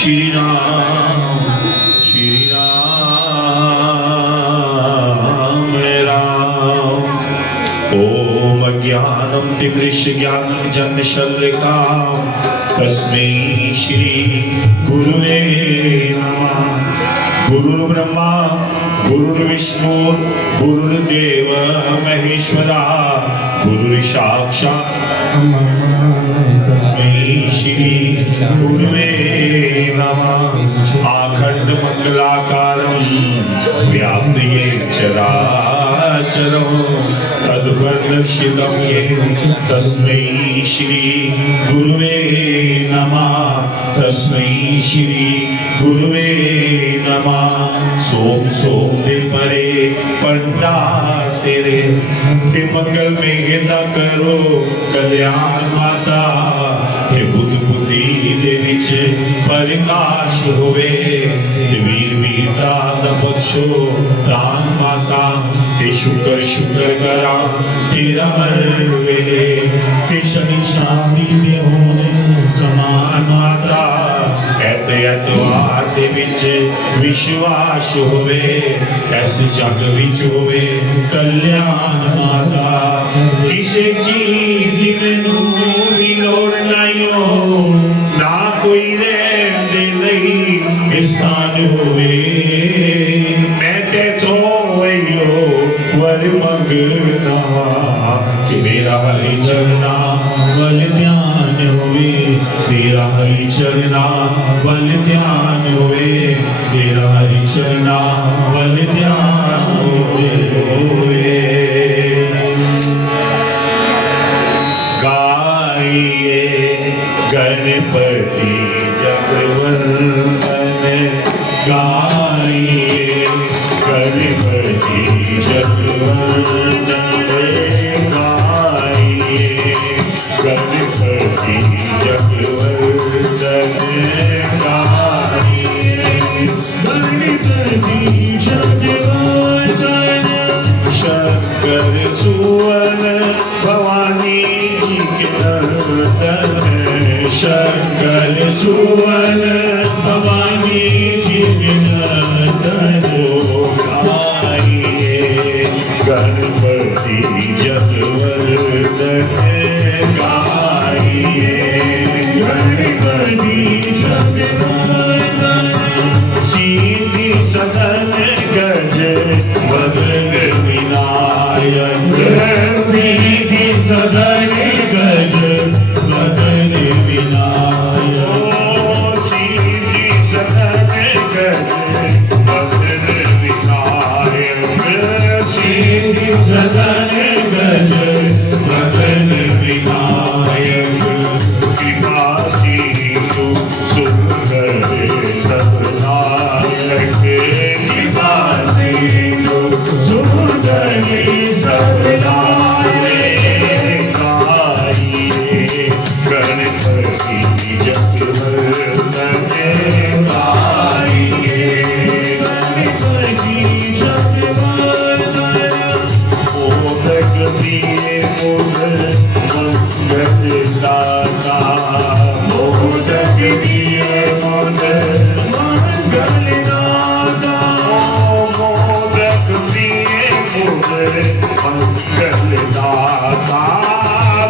श्री राम राम। ओम अज्ञानं तिमिरज्ञानं जन्मशल्यकां तस्मै श्री गुरुवे नमः। गुरुर्ब्रह्मा गुरुर्विष्णु गुरुर्देव महेश्वरा गुरुर्साक्षात् तस्मै श्री गुरुवे नमः। आखंड मंगलाकारं व्याप्तं येन चराचरं तद्वर्दर्शितं येन तस्मै श्री गुरुवे नमः। तस्मै श्री गुरुवे नमः। सोम सोम दे परे पंडा तेरे ते मंगल में गिरदा करो कल्याण माता। हे बुद्ध बुद्धि दे विच प्रकाश होवे ते वीर वीरता दा बख्शो दान माता। ते शुक्र शुक्र करा तेरा हर वेले ते शनि शांति दे होने समान माता। एतवार दे विच विश्वास होवे इस जग विच होवे कल्याण माता। किसे चीज दी मैनू भी लोड़ नहीं हो ना कोई रहन दे लई स्थान होवे। मैं ते थोयो वर मंगदा कि मेरा हरि चरना वल ध्यान होवे। तेरा हरि चरना वल ध्यान होवे। तेरा हरि चरना वल ध्यान होवे। गाइए गणपति जगवंदन। गाइए गणपति जगवंदन। गाइए गणपति जगवंदन। गणपति जगवंदन। शंकर सुवन भवानी जी के नंदन। शंकर सुवन भवानी जी के नंदन। गाइए गणपति जगवंदन। गाइए गणपति जगवंदन। सीधी सदन गज वदन विनायक। सीधी सदन गज वदन विनायक। सीधी सदन गज वदन विनायक। सीधी सदन गज वदन विनायक। कृपा सिंधु सुंदर सतनायक। कृपा सिंधु सुंदर सतनायक। गाइए गणपति जगवंदन। गाइए गणपति जगवंदन। मोदक प्रिय मोदक मंगल दाता। मोदक प्रिय मोदक मंगल दाता। मोदक प्रिय मोदक मंगल दाता।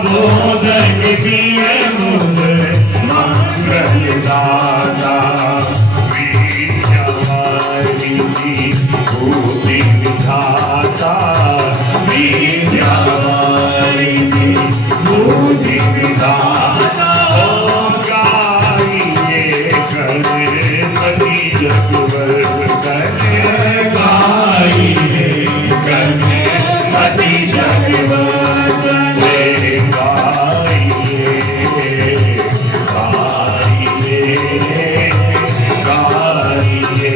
मोदक प्रिय मोदक मंगल दाता। विद्यावारिधि बुद्धि विधाता। विद्यावारिधि बुद्धि विधाता। गाइए गणपति जगवंदन। गाइए गणपति जगवंदन। गाइए गाइए गाइए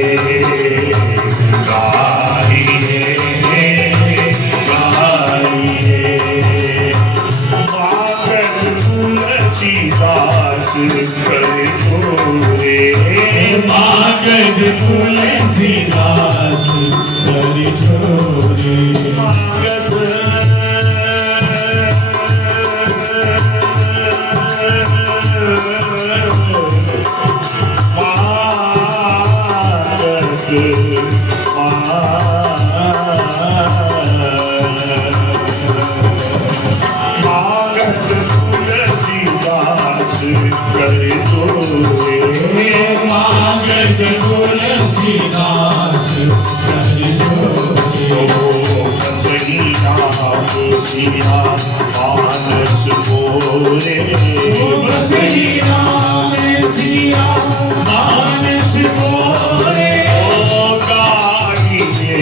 गाइए गाइए। मागन तुलसीदास कर छोरे। मागन तुलसीदास कर छोरे। मागन मानस मोरे बसई राम सिया मानस मोरे गाइए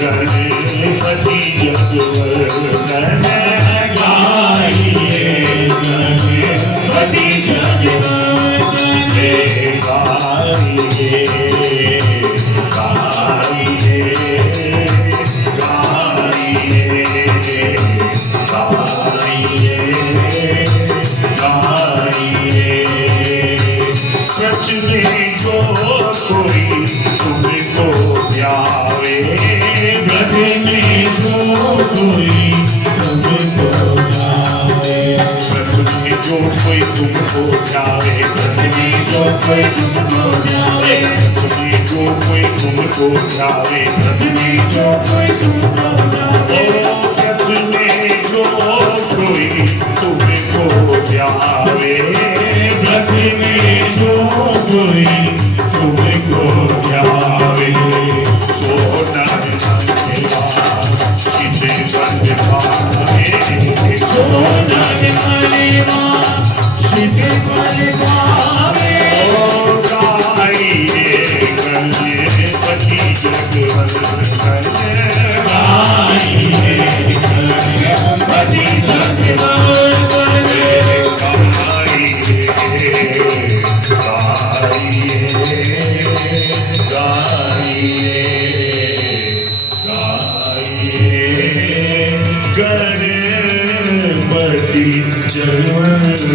गणपति जगवर्धन गाइए गणपति जगवर्धन गाइए गाइए सच में जो कोई तुमको प्यारे ब्रज में जो कोई तुमको जाए सच में जो कोई तुमको प्यारे सच में जो कोई तुमको प्यारे सच में जो कोई तुमको प्यारे सच में जो कोई तुमको प्यारे सच में जो कोई तुमको प्यारे ब्रज में जो कोई तुमको जाए सोना सेवा सीधे बंद पाए सोना मलेवा सीधे बंद पाए गाइए गणपति जगवर्धन गाइए गणपति जगवर्धन गणपति जगवर्धन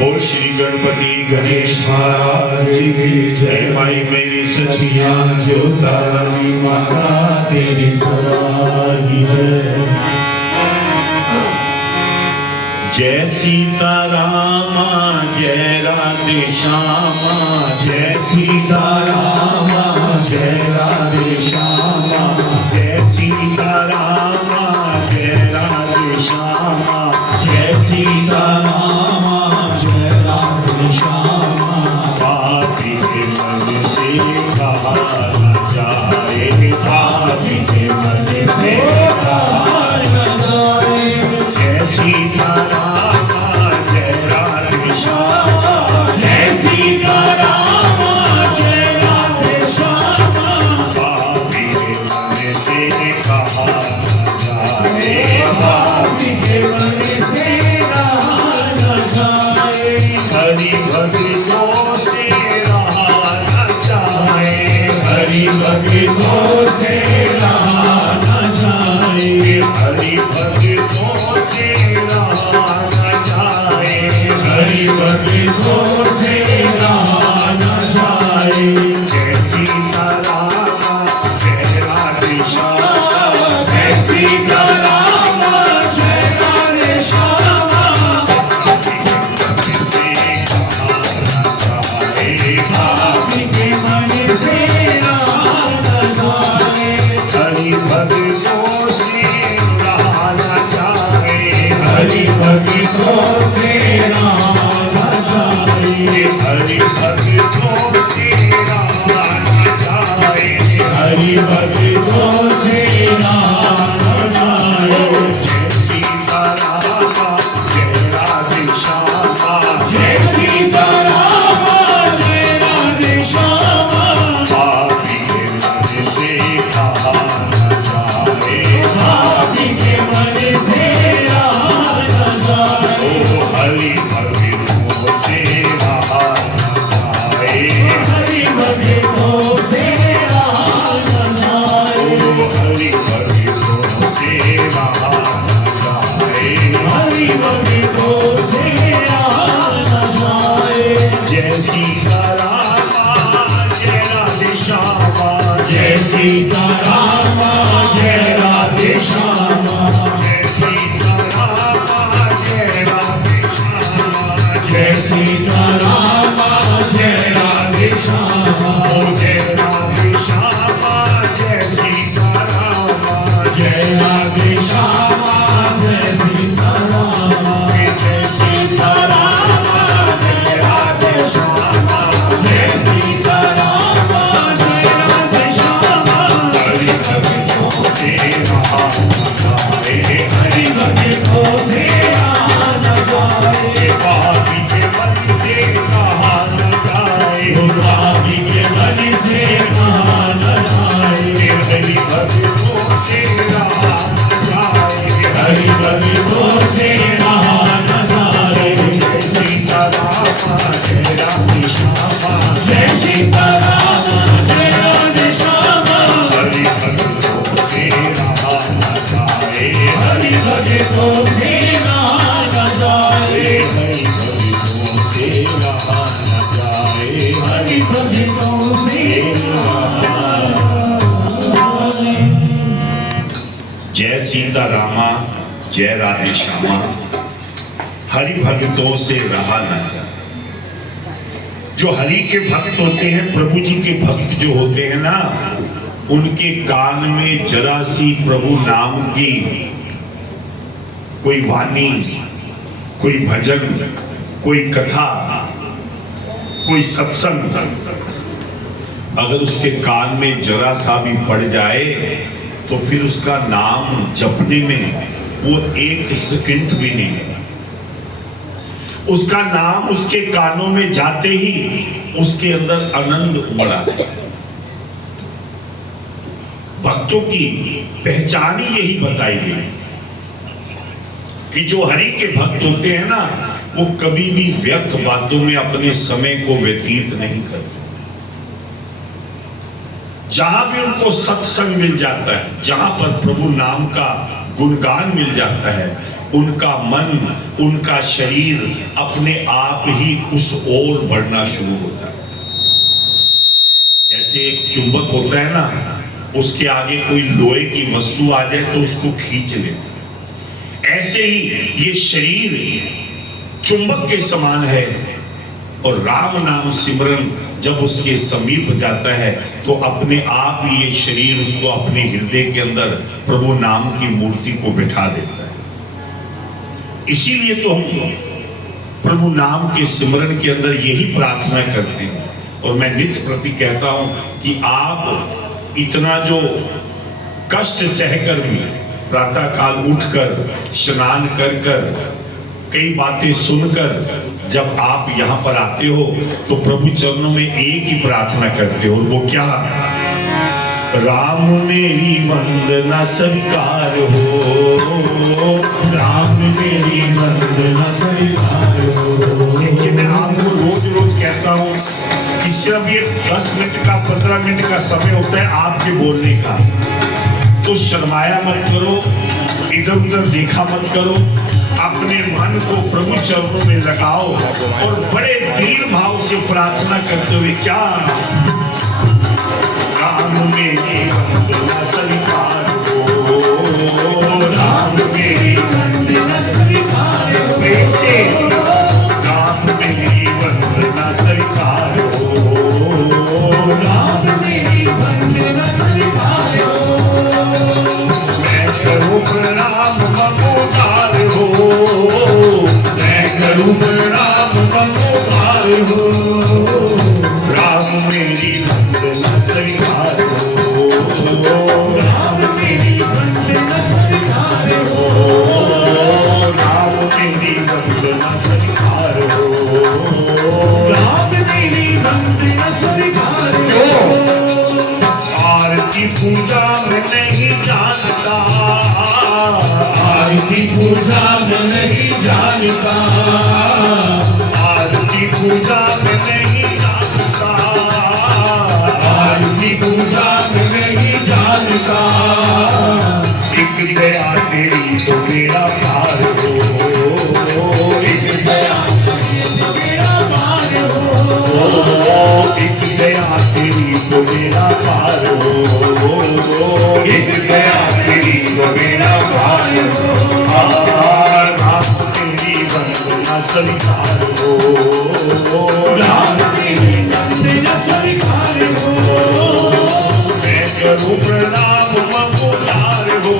बोल श्री गणपति गणेश महाराज की जय। माई मेरी सचिया ज्योतारानी माता तेरी सवाही जय जय सीता रामा जय राधे श्यामा जय सीता रामा जय राधे श्यामा जय सीता रामा जय राधे श्यामा जय सीता रामा जय राधे श्यामा पापी के मन से कहा न जाए पापी के मन से कहा न जाए जय सीता रामा जय राधे श्यामा जय सीता रामा जय राधे श्यामा पापी के मन से कहा न जाए पापी के मन से कहा न जाए हरि भक्तों से रहा न जाए हरि भक्तों से रहा न जाए हरि भक्तों से रहा न जाए हरि भक्तों से रहा न जाए जय सीता रामा जय राधे श्यामा जय सीता रामा जय राधे श्यामा पापी के मन से रहा न जाए हरि भक्तों से रहा न जाए हरि भक्तों से रहा न जाए हरि भक्तों से रहा न जाए हरि भक्तों से रहा न जाए जय सीता रामा जय राधे श्यामा जय सीता रामा जय राधे श्यामा पापी के मन से कहा न जाए पापी के मन से रहा न जाए हरि भक्तों से रहा न जाए हरि भक्तों से रहा न जाए हरि भक्तों से रहा न जाए हरि भक्तों से रहा न जाए जय सीता रामा जय राधे श्यामा जय सीता रामा जय राधे श्यामा जय सीता रामा जय राधे श्यामा जय सीता रामा जय राधे श्यामा जय राधे श्यामा जय सीता रामा जय राधे श्यामा जय सीता रामा जय सीता रामा जय राधे श्यामा जय सीता रामा जय राधे श्यामा हरि भक्तों से रहा न जाए, हरि भक्तों से रहा न जाए, पापी के मन से कहा न जाए, पापी के मन से कहा न जाए, हरि भक्तों से रहा न जाए, हरि भक्तों से रहा न जाए। सीताराम जय राम श्यामा, जय सीताराम जय राधे श्यामा, हरि भक्तों से रहा न जाए, हरि भक्तों से रहा न जाए, हरि भक्तों से रहा न जाए, हरि भक्तों से रहा न जाए। जय सीता रामा जय राधे श्यामा, हरि भक्तों से रहा न जाए। जो हरि के भक्त होते हैं, प्रभु जी के भक्त जो होते हैं ना, उनके कान में जरा सी प्रभु नाम की कोई वाणी, कोई भजन, कोई कथा, कोई सत्संग अगर उसके कान में जरा सा भी पड़ जाए तो फिर उसका नाम जपने में वो एक सेकंड भी नहीं लगता। उसका नाम उसके कानों में जाते ही उसके अंदर आनंद उमड़ आता है। भक्तों की पहचान ही यही बताई गई कि जो हरि के भक्त होते हैं ना, वो कभी भी व्यर्थ बातों में अपने समय को व्यतीत नहीं करते। जहां भी उनको सत्संग मिल जाता है, जहां पर प्रभु नाम का गुणगान मिल जाता है, उनका मन, उनका शरीर अपने आप ही उस ओर बढ़ना शुरू होता है। जैसे एक चुंबक होता है ना, उसके आगे कोई लोहे की वस्तु आ जाए तो उसको खींच लेता है। ऐसे ही ये शरीर चुंबक के समान है, और राम नाम सिमरन जब उसके समीप जाता है तो अपने आप ही ये शरीर उसको अपने हृदय के अंदर प्रभु नाम की मूर्ति को बिठा देता है। इसीलिए तो हम प्रभु नाम के सिमरन के अंदर यही प्रार्थना करते हैं। और मैं नित्य प्रति कहता हूं कि आप इतना जो कष्ट सहकर भी प्रातः काल उठकर स्नान कर कर कई बातें सुनकर जब आप यहाँ पर आते हो तो प्रभु चरणों में एक ही प्रार्थना करते हो, और वो क्या? राम मेरी वंदना स्वीकार हो, राम मेरी वंदना स्वीकार हो। देखिए, मैं आपको रोज रोज कहता हूँ कि सिर्फ ये 10 मिनट का 15 मिनट का समय होता है आपके बोलने का, तो शर्माया मत करो, इधर उधर देखा मत करो, अपने मन को प्रभु चरणों में लगाओ और बड़े दीन भाव से प्रार्थना करते हुए क्या? राम मेरी वंदना स्वीकार हो, राम मेरी वंदना स्वीकार हो। राम मेरी वंदना स्वीकार हो, राम मेरी वंदना स्वीकार हो। मैं करूं प्रणाम ममोदार हो, मैं करूं प्रणाम ममोदार हो। राम मेरी वंदना स्वीकार हो, राम मेरी वंदना स्वीकार हो। राम मेरी वंदना स्वीकार हो, राम मेरी वंदना स्वीकार हो। आरती पूजा में नहीं जानता, आरती पूजा में नहीं जानता, आरती पूजा में नहीं जानता, आरती पूजा में नहीं जानता। एक दया तेरी तो मेरा प्यार हो, एक दया मेरा मान हो। एक दया तेरी तो मेरा प्यार हो, एक दया तेरी तो मेरा प्यार हो। राम तेरी वंदना स्वीकार हो, राम तेरी वंदना स्वीकार हो। मैं करूं प्रणाम ममोदार हो,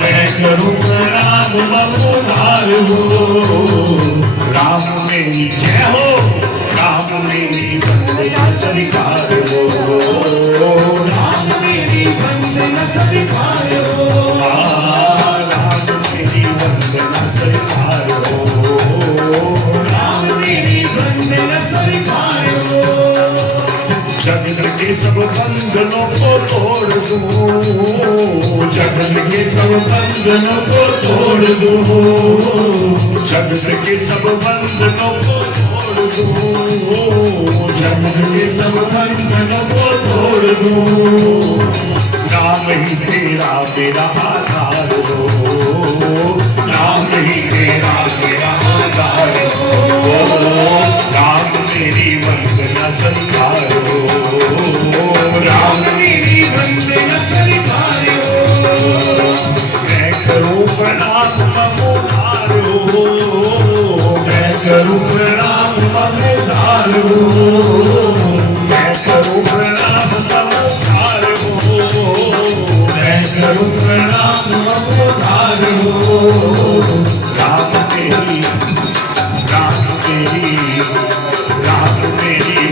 मैं करूं प्रणाम ममोदार हो। राम मेरी जय हो, राम मेरी वंदना स्वीकार हो, राम मेरी वंदना स्वीकार बंधनों को तोड़ दूं, जगत के सब बंधनों को तोड़ दूं, जगत के सब बंधनों को तोड़ दूं, जगत के सब बंधनों को तोड़ दूं। नाम ही तेरा मेरा आधार हो, नाम ही तेरा मेरा आधार हो, राम मेरी वंदना स्वीकार हो, राम मेरी वंदना स्वीकार हो। मैं करूं प्रणाम ममोधार हो, मैं करूं प्रणाम ममोधार हो, मैं करूं प्रणाम ममोधार हो, मैं करूं प्रणाम ममोधार हो। राम तेरी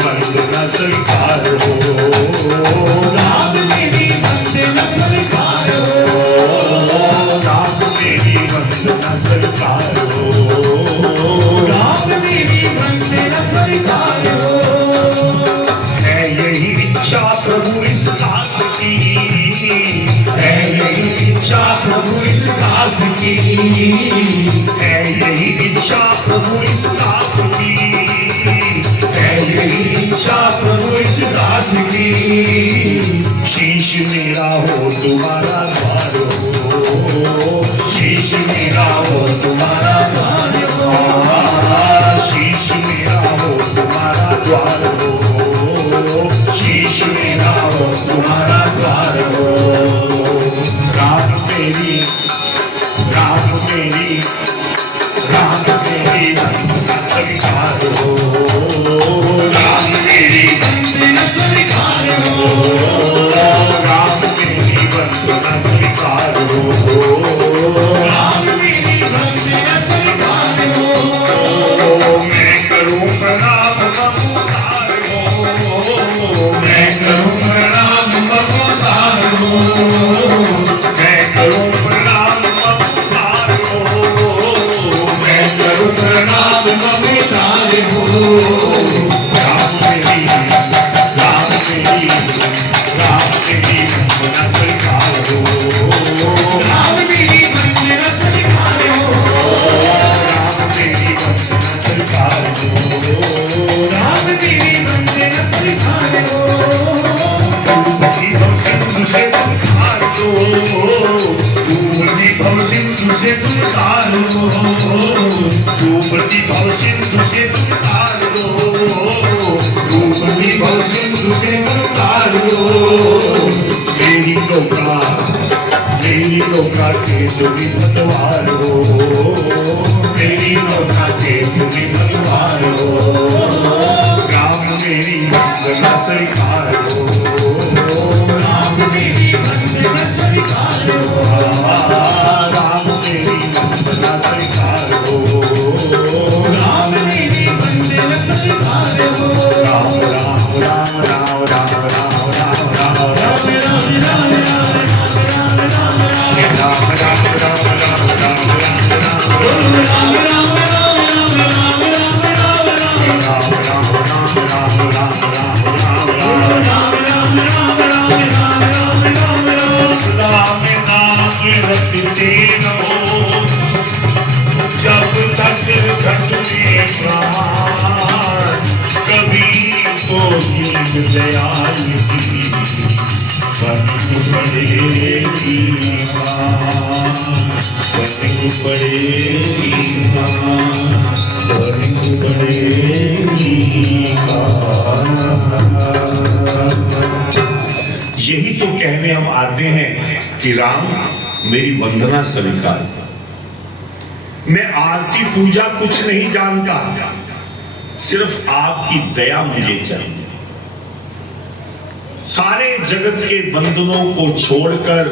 वंदना स्वीकार हो, राम मेरी वंदना स्वीकार हो, राम मेरी वंदना स्वीकार हो, राम मेरी वंदना स्वीकार हो। है यही इच्छा प्रभु इस दास की, है यही इच्छा प्रभु इस दास की, है यही इच्छा प्रभु इस दास की, है यही इच्छा प्रभु इस दास की। शीश मेरा हो तुम्हारा द्वार हो, शीश मेरा हो तुम्हारा द्वार हो, शीश मेरा हो तुम्हारा द्वार हो, शीश मेरा हो तुम्हारा द्वार हो। राम मेरी वंदना स्वीकार हो, राम मेरी वंदना स्वीकार हो, राम मेरी वंदना स्वीकार हो, राम मेरी वंदना स्वीकार हो। मैं करूं प्रणाम ममोधार हो, मैं करूं प्रणाम ममोधार हो, मैं करूं प्रणाम ममोधार हो, मैं करूं प्रणाम ममोधार हो। राम मेरी वंदना स्वीकार हो, राम मेरी वंदना स्वीकार हो, राम मेरी वंदना स्वीकार हो, राम मेरी वंदना स्वीकार हो। डूबती भव सिंधु से तुम तार लो, डूबती भव सिंधु से तुम तार लो, डूबती भव सिंधु से तुम तार लो। मेरी नौका के तुम्ही पतवार हो, मेरी नौका के तुम्ही पतवार हो। राम मेरी वंदना स्वीकार हो, राम मेरी वंदना स्वीकार हो, राम मेरी वंदना स्वीकार हो, राम मेरी वंदना स्वीकार हो। राम राम राम राम राम राम राम राम राम जब तक घटने प्राण, कभी तो नींद दयाली बंद पड़ेगी, बंद पड़ेगी, बंद पड़ेगी। यही तो कहने हम आते हैं कि राम मेरी वंदना स्वीकार। मैं आरती पूजा कुछ नहीं जानता, सिर्फ आपकी दया मुझे चाहिए। सारे जगत के बंधनों को छोड़कर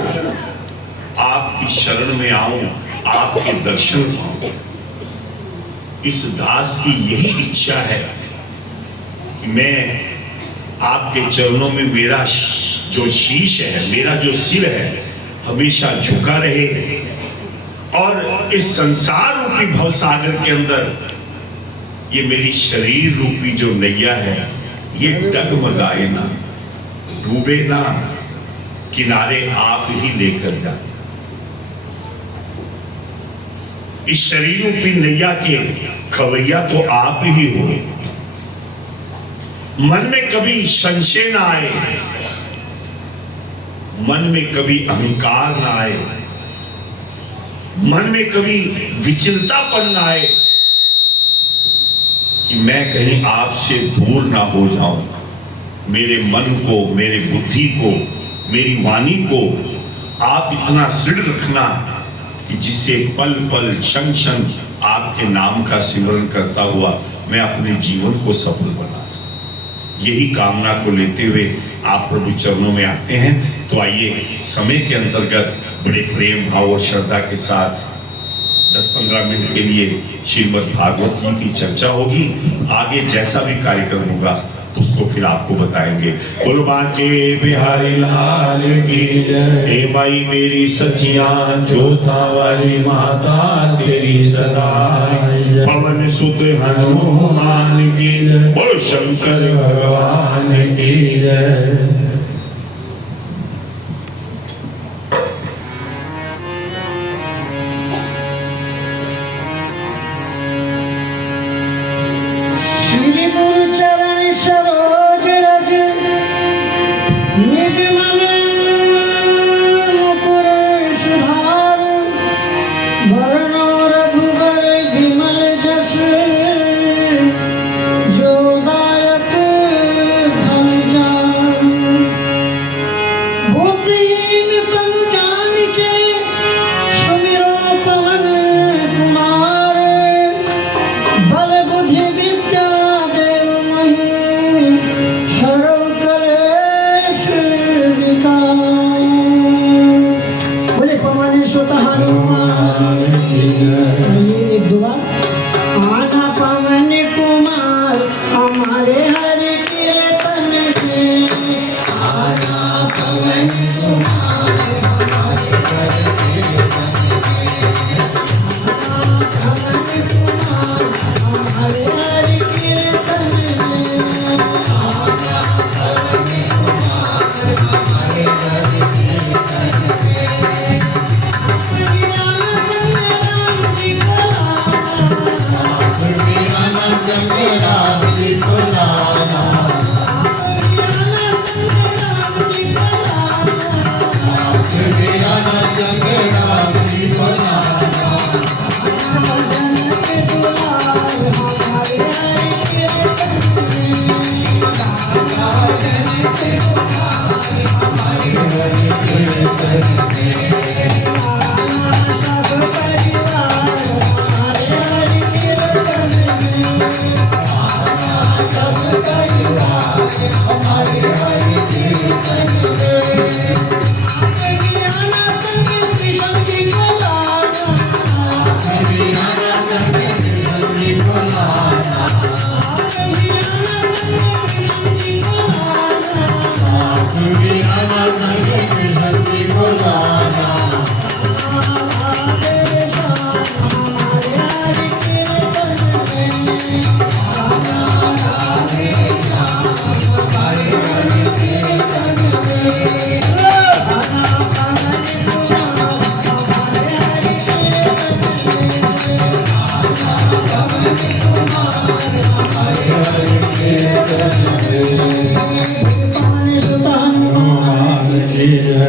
आपकी शरण में आऊं, आपके दर्शन पाऊं। इस दास की यही इच्छा है कि मैं आपके चरणों में मेरा जो शीश है, मेरा जो सिर है, हमेशा झुका रहे और इस संसार रूपी भवसागर के अंदर ये मेरी शरीर रूपी जो नैया है ये डगमगाए ना। डूबे ना, किनारे आप ही लेकर जा। इस शरीर रूपी नैया के खवैया तो आप ही हो। मन में कभी संशय ना आए, मन में कभी अहंकार ना आए, मन में कभी विचलतापन ना आए कि मैं कहीं आपसे दूर ना हो जाऊं। मेरे मन को, मेरे बुद्धि को, मेरी वाणी को आप इतना दृढ़ रखना कि जिससे पल पल क्षण क्षण आपके नाम का सिमरन करता हुआ मैं अपने जीवन को सफल बना सकूं। यही कामना को लेते हुए आप प्रभु चरणों में आते हैं। तो आइए, समय के अंतर्गत बड़े प्रेम भाव और श्रद्धा के साथ 10-15 मिनट के लिए श्रीमद् भागवत जी की चर्चा होगी। आगे जैसा भी कार्यक्रम होगा उसको फिर आपको बताएंगे। बोलो बांके बिहारी लाल की जय। हे माई मेरी सचियां जोधा वाली माता तेरी सदा। पवन सुत हनुमान की जय। बोलो शंकर भगवान की जय।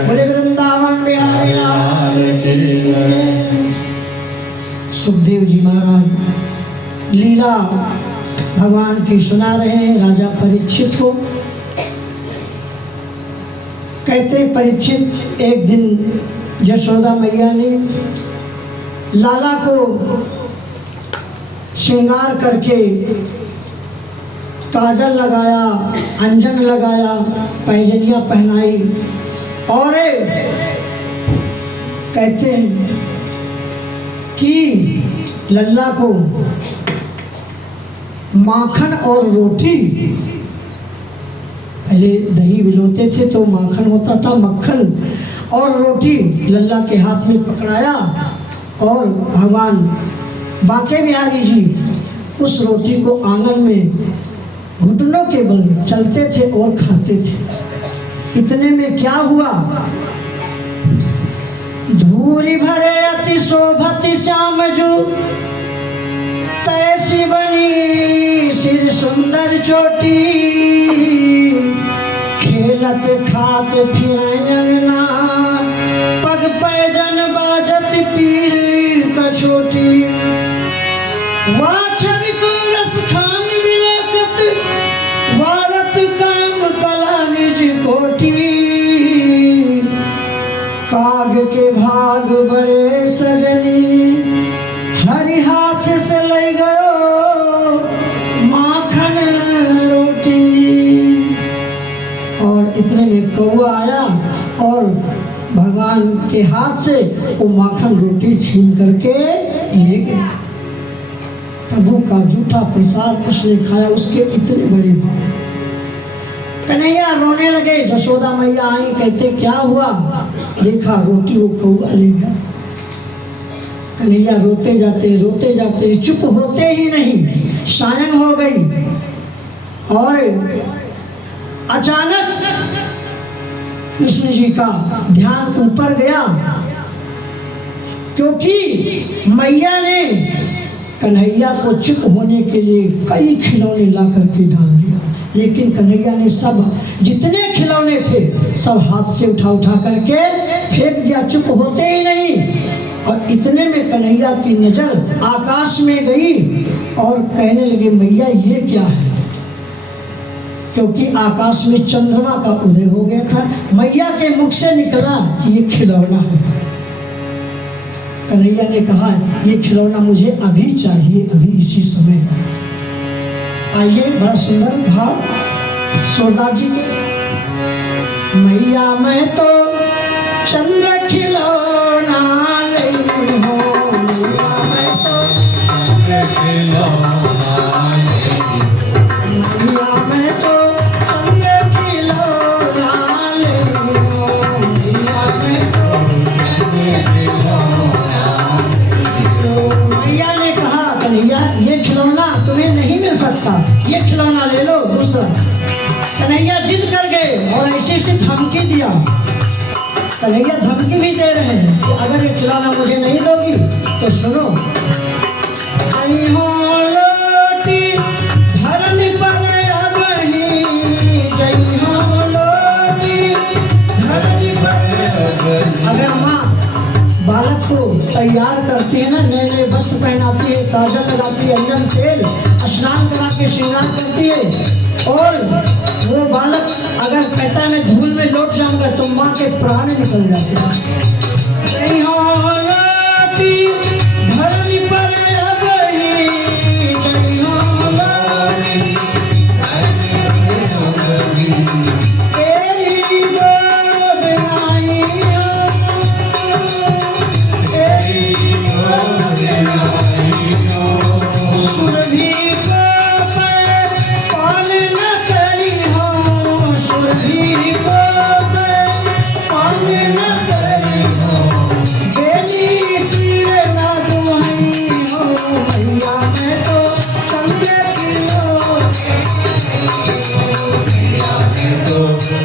बोले वृंदावन बिहारी लाल की जय। सुखदेव जी महाराज लीला भगवान की सुना रहे हैं राजा परीक्षित को। कहते परीक्षित, एक दिन यशोदा मैया ने लाला को श्रृंगार करके काजल लगाया, अंजन लगाया, पैजनियाँ पहनाई और कहते हैं कि लल्ला को माखन और रोटी, पहले दही मिलोते थे तो माखन होता था, मक्खन और रोटी लल्ला के हाथ में पकड़ाया और भगवान बांके बिहारी जी उस रोटी को आंगन में घुटनों के बल चलते थे और खाते थे। इतने में क्या हुआ, धूरी भरे अति शोभत श्याम जू, तैसी बनी सिर सुंदर चोटी, खेलत खात फिरैं अंगना, पग पैजन बाजत पीर कछोटी, वाछवि को रस खान विलखत, वारत काम कला निज कोटी, काग के भाग बड़े सजनी, हरि हाथ से ले गयो माखन रोटी। और इतने में कौआ आया और भगवान के हाथ से वो माखन रोटी छीन करके ले गया। प्रभु का जूठा प्रसाद उसने खाया, उसके इतने बड़े भाव। कन्हैया रोने लगे, जशोदा मैया आई, कहते क्या हुआ, देखा रोटी वो कौआ ले गया। कन्हैया रोते जाते चुप होते ही नहीं। सायं हो गई और अचानक कृष्ण जी का ध्यान ऊपर गया, क्योंकि मैया ने कन्हैया को चुप होने के लिए कई खिलौने ला करके डाल दिया, लेकिन कन्हैया ने सब जितने खिलौने थे सब हाथ से उठा करके फेंक दिया, चुप होते ही नहीं। और इतने में कन्हैया की नजर आकाश में गई और कहने लगे मैया ये क्या है, क्योंकि आकाश में चंद्रमा का उदय हो गया था। मैया के मुख से निकला कि ये खिलौना है। कन्हैया ने कहा ये खिलौना मुझे अभी चाहिए, अभी इसी समय। आइए, बड़ा सुंदर भाव सोदा जी के। मैया मैं तो चंद्र खिलौना लई हो, मैया मैं तो चंद्र खिलौना लई हो, मैया मैं तो चंद्र खिलौना लई हो, मैया मैं तो चंद्र खिलौना लई हो। मैया ने कहा कन्हैया ये खिलौना तुम्हें नहीं मिल सकता, ये खिलौना ले लो दूसरा। कन्हैया जिद कर गए और ऐसे से धमकी दिया। कन्हैया धमकी भी दे रहे हैं कि अगर ये खिलौना मुझे नहीं दोगी तो सुनो, आई हो लोटी धरनी पर अब ही, जई हो लोटी धरनी पर। अगर माँ बालक को तैयार करती है ना, नए नए वस्त्र पहनाती है, काजल लगाती है, अंजन तेल, स्नान करा के श्रृंगार करती है, और वो बालक अगर कहता है मैं धूल में लौट जाऊंगा तो माँ के प्राण निकल जाते हैं। धरनी पर अब ही, जई हो लोटी तेरी गोद आई हो, तेरी गोद आई हो, सुरभि को मैं पान न करी हो, सुरभि को मैं पान न करी हो, बेली सिर न दुहाई हो, मैया मैं तो चंद्र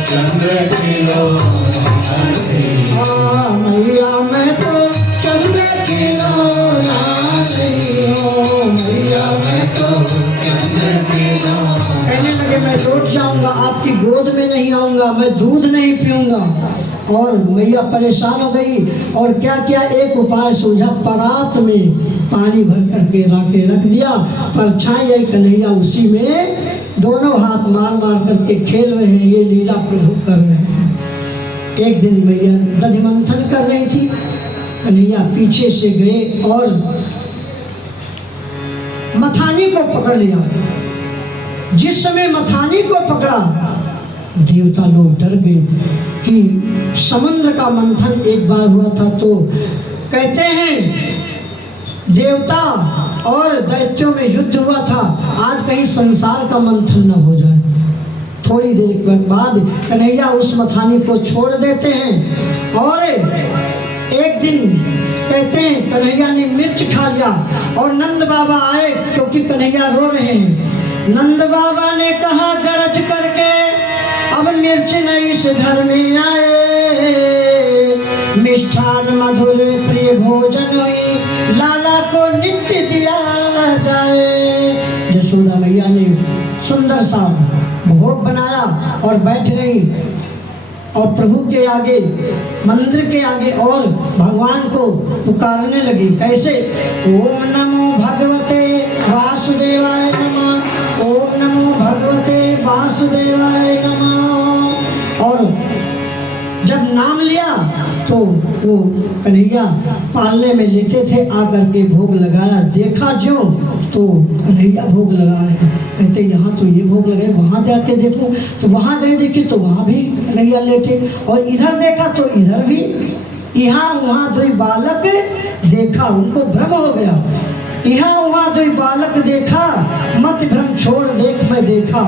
चंद्र खिलौना लई हो, मैया मैं तो चंद्र खिलौना लई हो, मैया मैं तो चंद्र खिलौना। कहने लगे मैं लौट जाऊंगा, आपकी गोद में नहीं आऊंगा, मैं दूध नहीं पीऊंगा। और मैया परेशान हो गई और क्या किया, एक उपाय सूझा, परात में पानी भर करके रख दिया, परछाई आई, कन्हैया उसी में दोनों हाथ मार मार करके खेल रहे हैं, ये लीला प्रभु कर रहे हैं। एक दिन मैया दधि मंथन कर रही थी, कन्हैया पीछे से गए और मथानी को पकड़ लिया। जिस समय मथानी को पकड़ा, देवता लोग डर गए कि समुद्र का मंथन एक बार हुआ था, तो कहते हैं देवता और दैत्यों में युद्ध हुआ था, आज कहीं संसार का मंथन न हो जाए। थोड़ी देर के बाद कन्हैया उस मथानी को छोड़ देते हैं और एक दिन कहते हैं कन्हैया ने मिर्च खा लिया और नंद बाबा आए, क्योंकि कन्हैया रो रहे हैं। नंद बाबा ने कहा गरज करके अब मिर्च नहीं इस घर में आए, मिष्ठान मधुर प्रिय भोजन हुई, लाला को नित्य दिया जाए। यशोदा मैया ने सुंदर सा भोग बनाया और बैठ गई और प्रभु के आगे, मंदिर के आगे, और भगवान को पुकारने लगी। कैसे? ओम नमो भगवते वासुदेवाय नमः, ओम नमो भगवते वासुदेवाय नमः। और जब नाम लिया तो वो कन्हैया पालने में लेटे थे, आकर के भोग लगाया। देखा जो तो कन्हैया भोग लगा रहे हैं। कहते यहाँ तो ये भोग लगे, वहाँ जाके देखो तो वहाँ गए, देखी तो वहाँ भी कन्हैया लेटे, और इधर देखा तो इधर भी, यहाँ वहाँ दो बालक देखा, उनको भ्रम हो गया। यहाँ वहाँ दो बालक देखा, मत भ्रम छोड़ देख मैं देखा।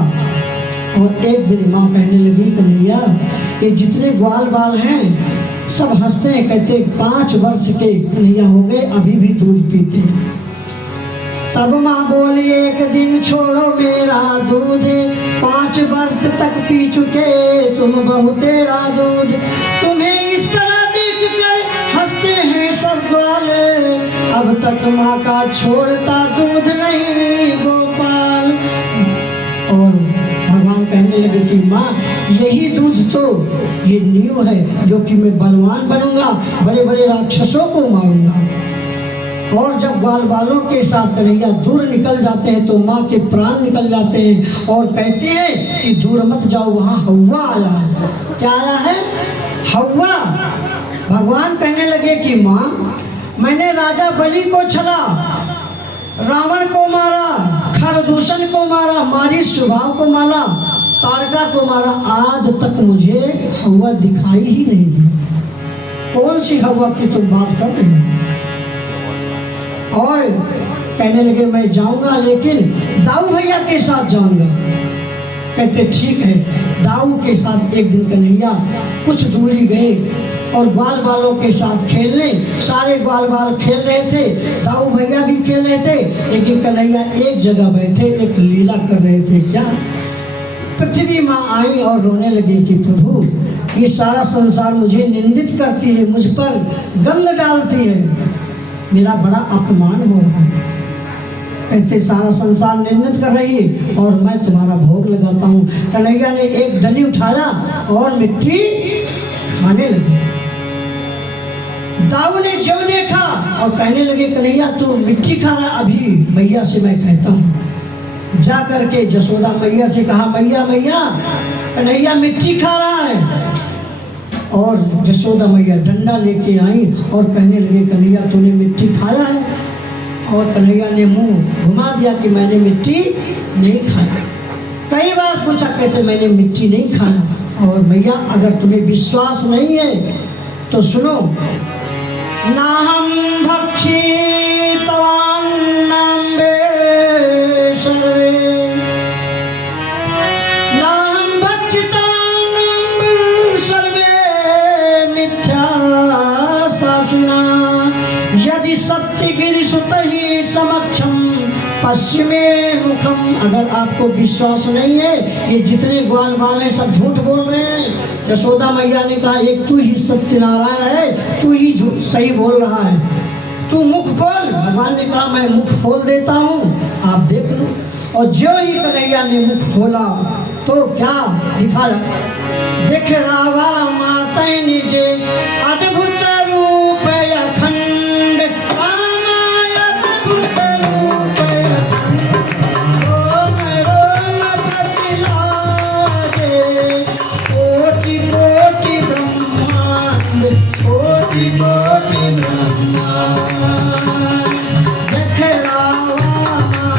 और एक दिन माँ कहने लगी कन्हैया ये जितने ग्वाल बाल हैं सब हंसते हैं, कहते 5 वर्ष के कन्हैया हो गए, अभी भी दूध पीते। तब माँ बोली एक दिन छोड़ो मेरा दूध, 5 वर्ष तक पी चुके तुम बहुतेरा दूध। तुम्हें इस तरह देख कर हंसते हैं सब ग्वाल, अब तक माँ का छोड़ता दूध नहीं गोपाल। और भगवान कहने लगे कि माँ यही दूध तो ये नींव है जो कि मैं बलवान बनूंगा, बड़े बड़े राक्षसों को मारूंगा। और जब ग्वाल बालों के साथ कन्हैया दूर निकल जाते हैं तो माँ के प्राण निकल जाते हैं और कहती है कि दूर मत जाओ, वहाँ हव्वा आया है। क्या आया है? हव्वा। भगवान कहने लगे कि माँ मैंने राजा बलि को छला, रावण को मारा, खरदूषण को मारा, मारी स्वभाव को मारा, तारका को मारा, आज तक मुझे हवा दिखाई ही नहीं दी। कौन सी हवा की तुम बात कर रही हो? और कहने लगे मैं जाऊंगा लेकिन दाऊ भैया के साथ जाऊंगा। कहते ठीक है। दाऊ के साथ एक दिन कन्हैया कुछ दूरी गए और ग्वाल बालों के साथ खेलने, सारे ग्वाल बाल खेल रहे थे, दाऊ भैया भी खेल रहे थे, लेकिन कन्हैया एक जगह बैठे एक लीला कर रहे थे। क्या? पृथ्वी माँ आई और रोने लगी कि प्रभु ये सारा संसार मुझे निंदित करती है, मुझ पर गंध डालती है, मेरा बड़ा अपमान हो रहा है। ऐसे सारा संसार निंदित कर रही है और मैं तुम्हारा भोग लगाता हूँ। कन्हैया ने एक डली उठाया और मिट्टी खाने लगी। दाऊ ने जो देखा और कहने लगे कन्हैया तू मिट्टी खा रहा, अभी मैया से मैं कहता हूँ। जा करके जसोदा मैया से कहा मैया मैया कन्हैया मिट्टी खा रहा है। और जसोदा मैया डंडा लेके आई और कहने लगे कन्हैया तूने मिट्टी खाया है? और कन्हैया ने मुंह घुमा दिया कि मैंने मिट्टी नहीं खाया। कई बार पूछा, कहते मैंने मिट्टी नहीं खाया। और मैया अगर तुम्हें विश्वास नहीं है तो सुनो, नाहम भक्षितवान्नाम्बे सर्वे, नाहम भक्षितान्नाम्बे सर्वे मिथ्या शासना, यदि सत्य गिरिसुतहि समक्षम पश्चिमे मुखम। अगर आपको विश्वास नहीं है, ये जितने ग्वाल बाल हैं सब झूठ बोल रहे हैं। यशोदा मैया ने कहा एक तू ही सत्यनारायण है, तू ही सही बोल रहा है, तू मुख खोल। भगवान ने कहा मैं मुख खोल देता हूँ, आप देख लो। और जो ही कन्हैया ने मुख खोला तो क्या दिखाया? देख रावा माता निजे अद्भुत रूप अखंड, अद्भुत रूप कोटि कोटि ब्रह्मांड, कोटि कोटि ब्रह्मांड। देख रावा माता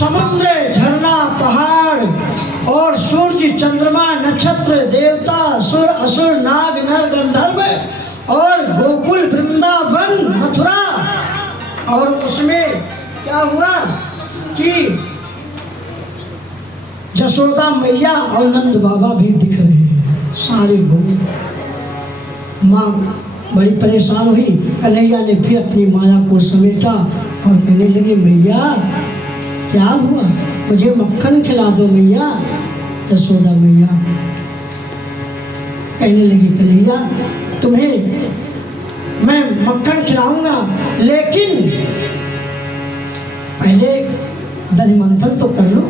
समुद्र, झरना, पहाड़ और सूर्य, चंद्रमा, नक्षत्र, देवता, सुर, असुर, नाग, नर, गंधर्व और गोकुल, वृंदावन, मथुरा। और उसमें क्या हुआ कि जसोदा मैया और नंद बाबा भी दिख रहे हैं, सारे लोग। माँ बड़ी परेशान हुई। कन्हैया ने फिर अपनी माया को समेटा और कहने लगी, मैया क्या हुआ, मुझे मक्खन खिला दो मैया। यशोदा मैया कहने लगी, कन्हैया तुम्हें मैं मक्खन खिलाऊंगा, लेकिन पहले दधिमंथन तो कर लो।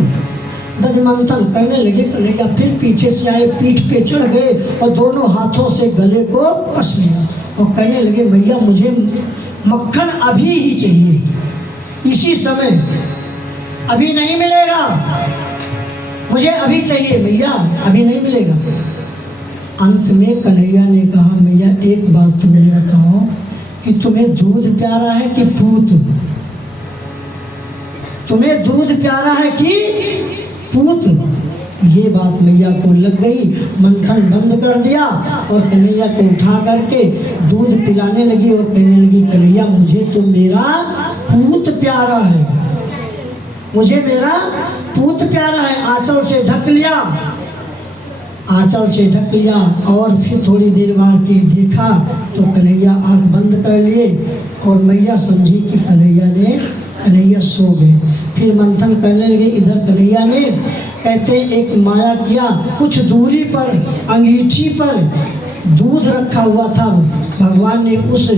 दधिमंथन करने लगे कन्हैया, फिर पीछे से आए, पीठ पे चढ़ गए और दोनों हाथों से गले को कस लिया और कहने लगे, भैया मुझे मक्खन अभी ही चाहिए, इसी समय, अभी नहीं मिलेगा, मुझे अभी चाहिए भैया, अभी नहीं मिलेगा। अंत में कन्हैया ने कहा, भैया एक बात तुम मुझे बताओ कि तुम्हें दूध प्यारा है कि पूत? तुम्हें दूध प्यारा है कि पूत? ये बात मैया को लग गई, मंथन बंद कर दिया और कन्हैया को उठा करके दूध पिलाने लगी और कहने लगी, कन्हैया मुझे तो मेरा पूत प्यारा है, मुझे मेरा पूत प्यारा है। आंचल से ढक लिया, आंचल से ढक लिया और फिर थोड़ी देर बाद के देखा तो कन्हैया आंख बंद कर लिए और मैया समझी कि कन्हैया सो गए। फिर मंथन करने लगे। इधर कन्हैया ने कहते एक माया किया, कुछ दूरी पर अंगीठी पर दूध रखा हुआ था, भगवान ने उस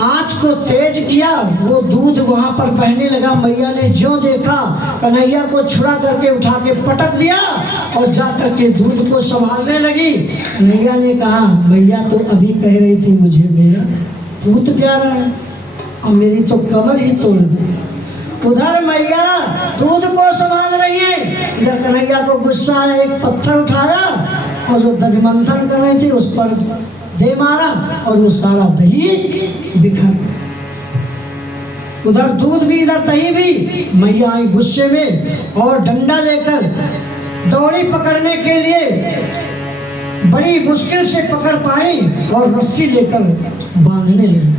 आँच को तेज किया, वो दूध वहाँ पर बहने लगा। मैया ने जो देखा, कन्हैया को छुड़ा करके उठा के पटक दिया और जा करके दूध को संभालने लगी। मैया ने कहा, मैया तो अभी कह रही थी मुझे मेरा पूत प्यारा है और मेरी तो कमर ही तोड़ दी। उधर मैया दूध को संभाल रही है, इधर कन्हैया को गुस्सा आया, एक पत्थर उठाया और जो दधिमंथन कर रही थी उस पर दे मारा और वो सारा दही बिखर। उधर दूध भी इधर दही भी। मैया आई गुस्से में और डंडा लेकर दौड़ी पकड़ने के लिए, बड़ी मुश्किल से पकड़ पाई और रस्सी लेकर बांधने लगी,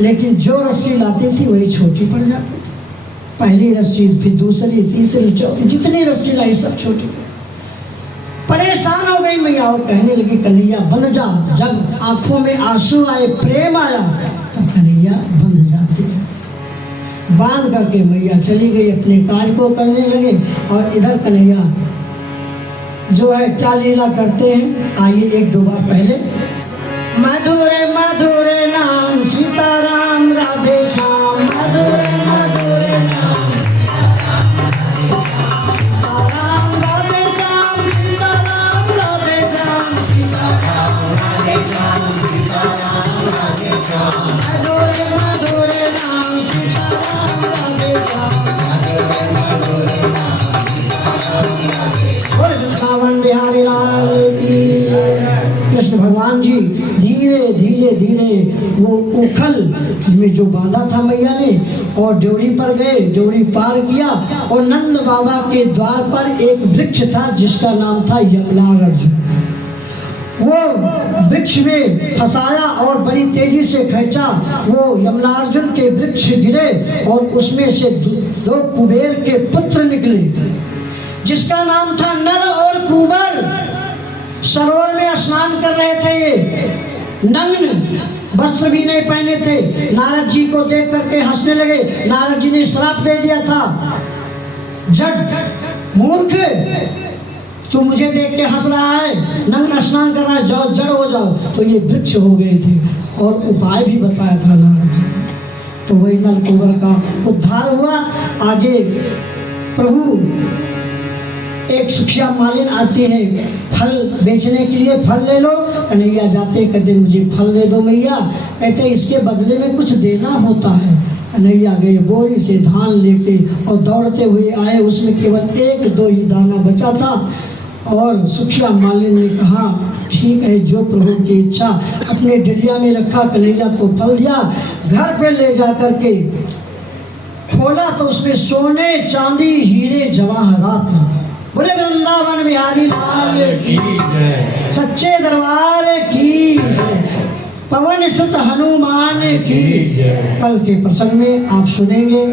लेकिन जो रस्सी लाती थी वही छोटी पड़ जाती। पहली रस्सी, फिर दूसरी, तीसरी, चौथी, जितनी रस्सी लाई सब छोटी। परेशान हो गई मैया और कहने लगी, कन्हैया बंध जा। जब आंखों में आंसू आए, प्रेम आया, तब कन्हैया बंध जाती है। बांध करके मैया चली गई, अपने कार्य को करने लगे। और इधर कन्हैया जो है क्या लीला करते हैं, आइए एक दो बार पहले। मधुरे मधुरे नाम सीताराम राधे श्याम, मधुरे मधुरे नाम सावन बिहारी लाल की। कृष्ण भगवान जी धीरे धीरे धीरे वो उखल में जो बांधा था मैया ने और ड्योढ़ी पर गए, ड्योढ़ी पार किया और नंद बाबा के द्वार पर एक वृक्ष था जिसका नाम था यमलार्ज। वो वृक्ष में फंसाया और बड़ी तेजी से खींचा। वो यमलार्जुन के वृक्ष गिरे और उसमें से दो कुबेर के पुत्र निकले जिसका नाम था नल और कुबर। सरोवर में स्नान कर रहे थे ये, नग्न, वस्त्र भी नहीं पहने थे। नारद जी को देख करके हंसने लगे। नारद जी ने श्राप दे दिया था, जड मूर्ख, तू मुझे देख के हंस रहा है, नग्न स्नान कर रहा है, जाओ जड़ हो जाओ। तो ये वृक्ष हो गए थे और उपाय भी बताया था नारद जी। तो वही नल कुंवर का उद्धार हुआ। आगे प्रभु एक सुखिया मालिन आती है फल बेचने के लिए, फल ले लो। कन्हैया जाते कहते मुझे फल दे दो मैया। कहते इसके बदले में कुछ देना होता है। कन्हैया गए, बोरी से धान लेके और दौड़ते हुए आए। उसमें केवल एक दो ही दाना बचा था और सुखिया मालिन ने कहा ठीक है, जो प्रभु की इच्छा। अपने डलिया में रखा, कन्हैया को फल दिया। घर पे ले जा करके खोला तो उसमें सोने चांदी हीरे जवाहरात। बोले वृंदावन बिहारी लाल की जय, सच्चे दरबार की जय, पवन सुत हनुमान की जय। कल के प्रसंग में आप सुनेंगे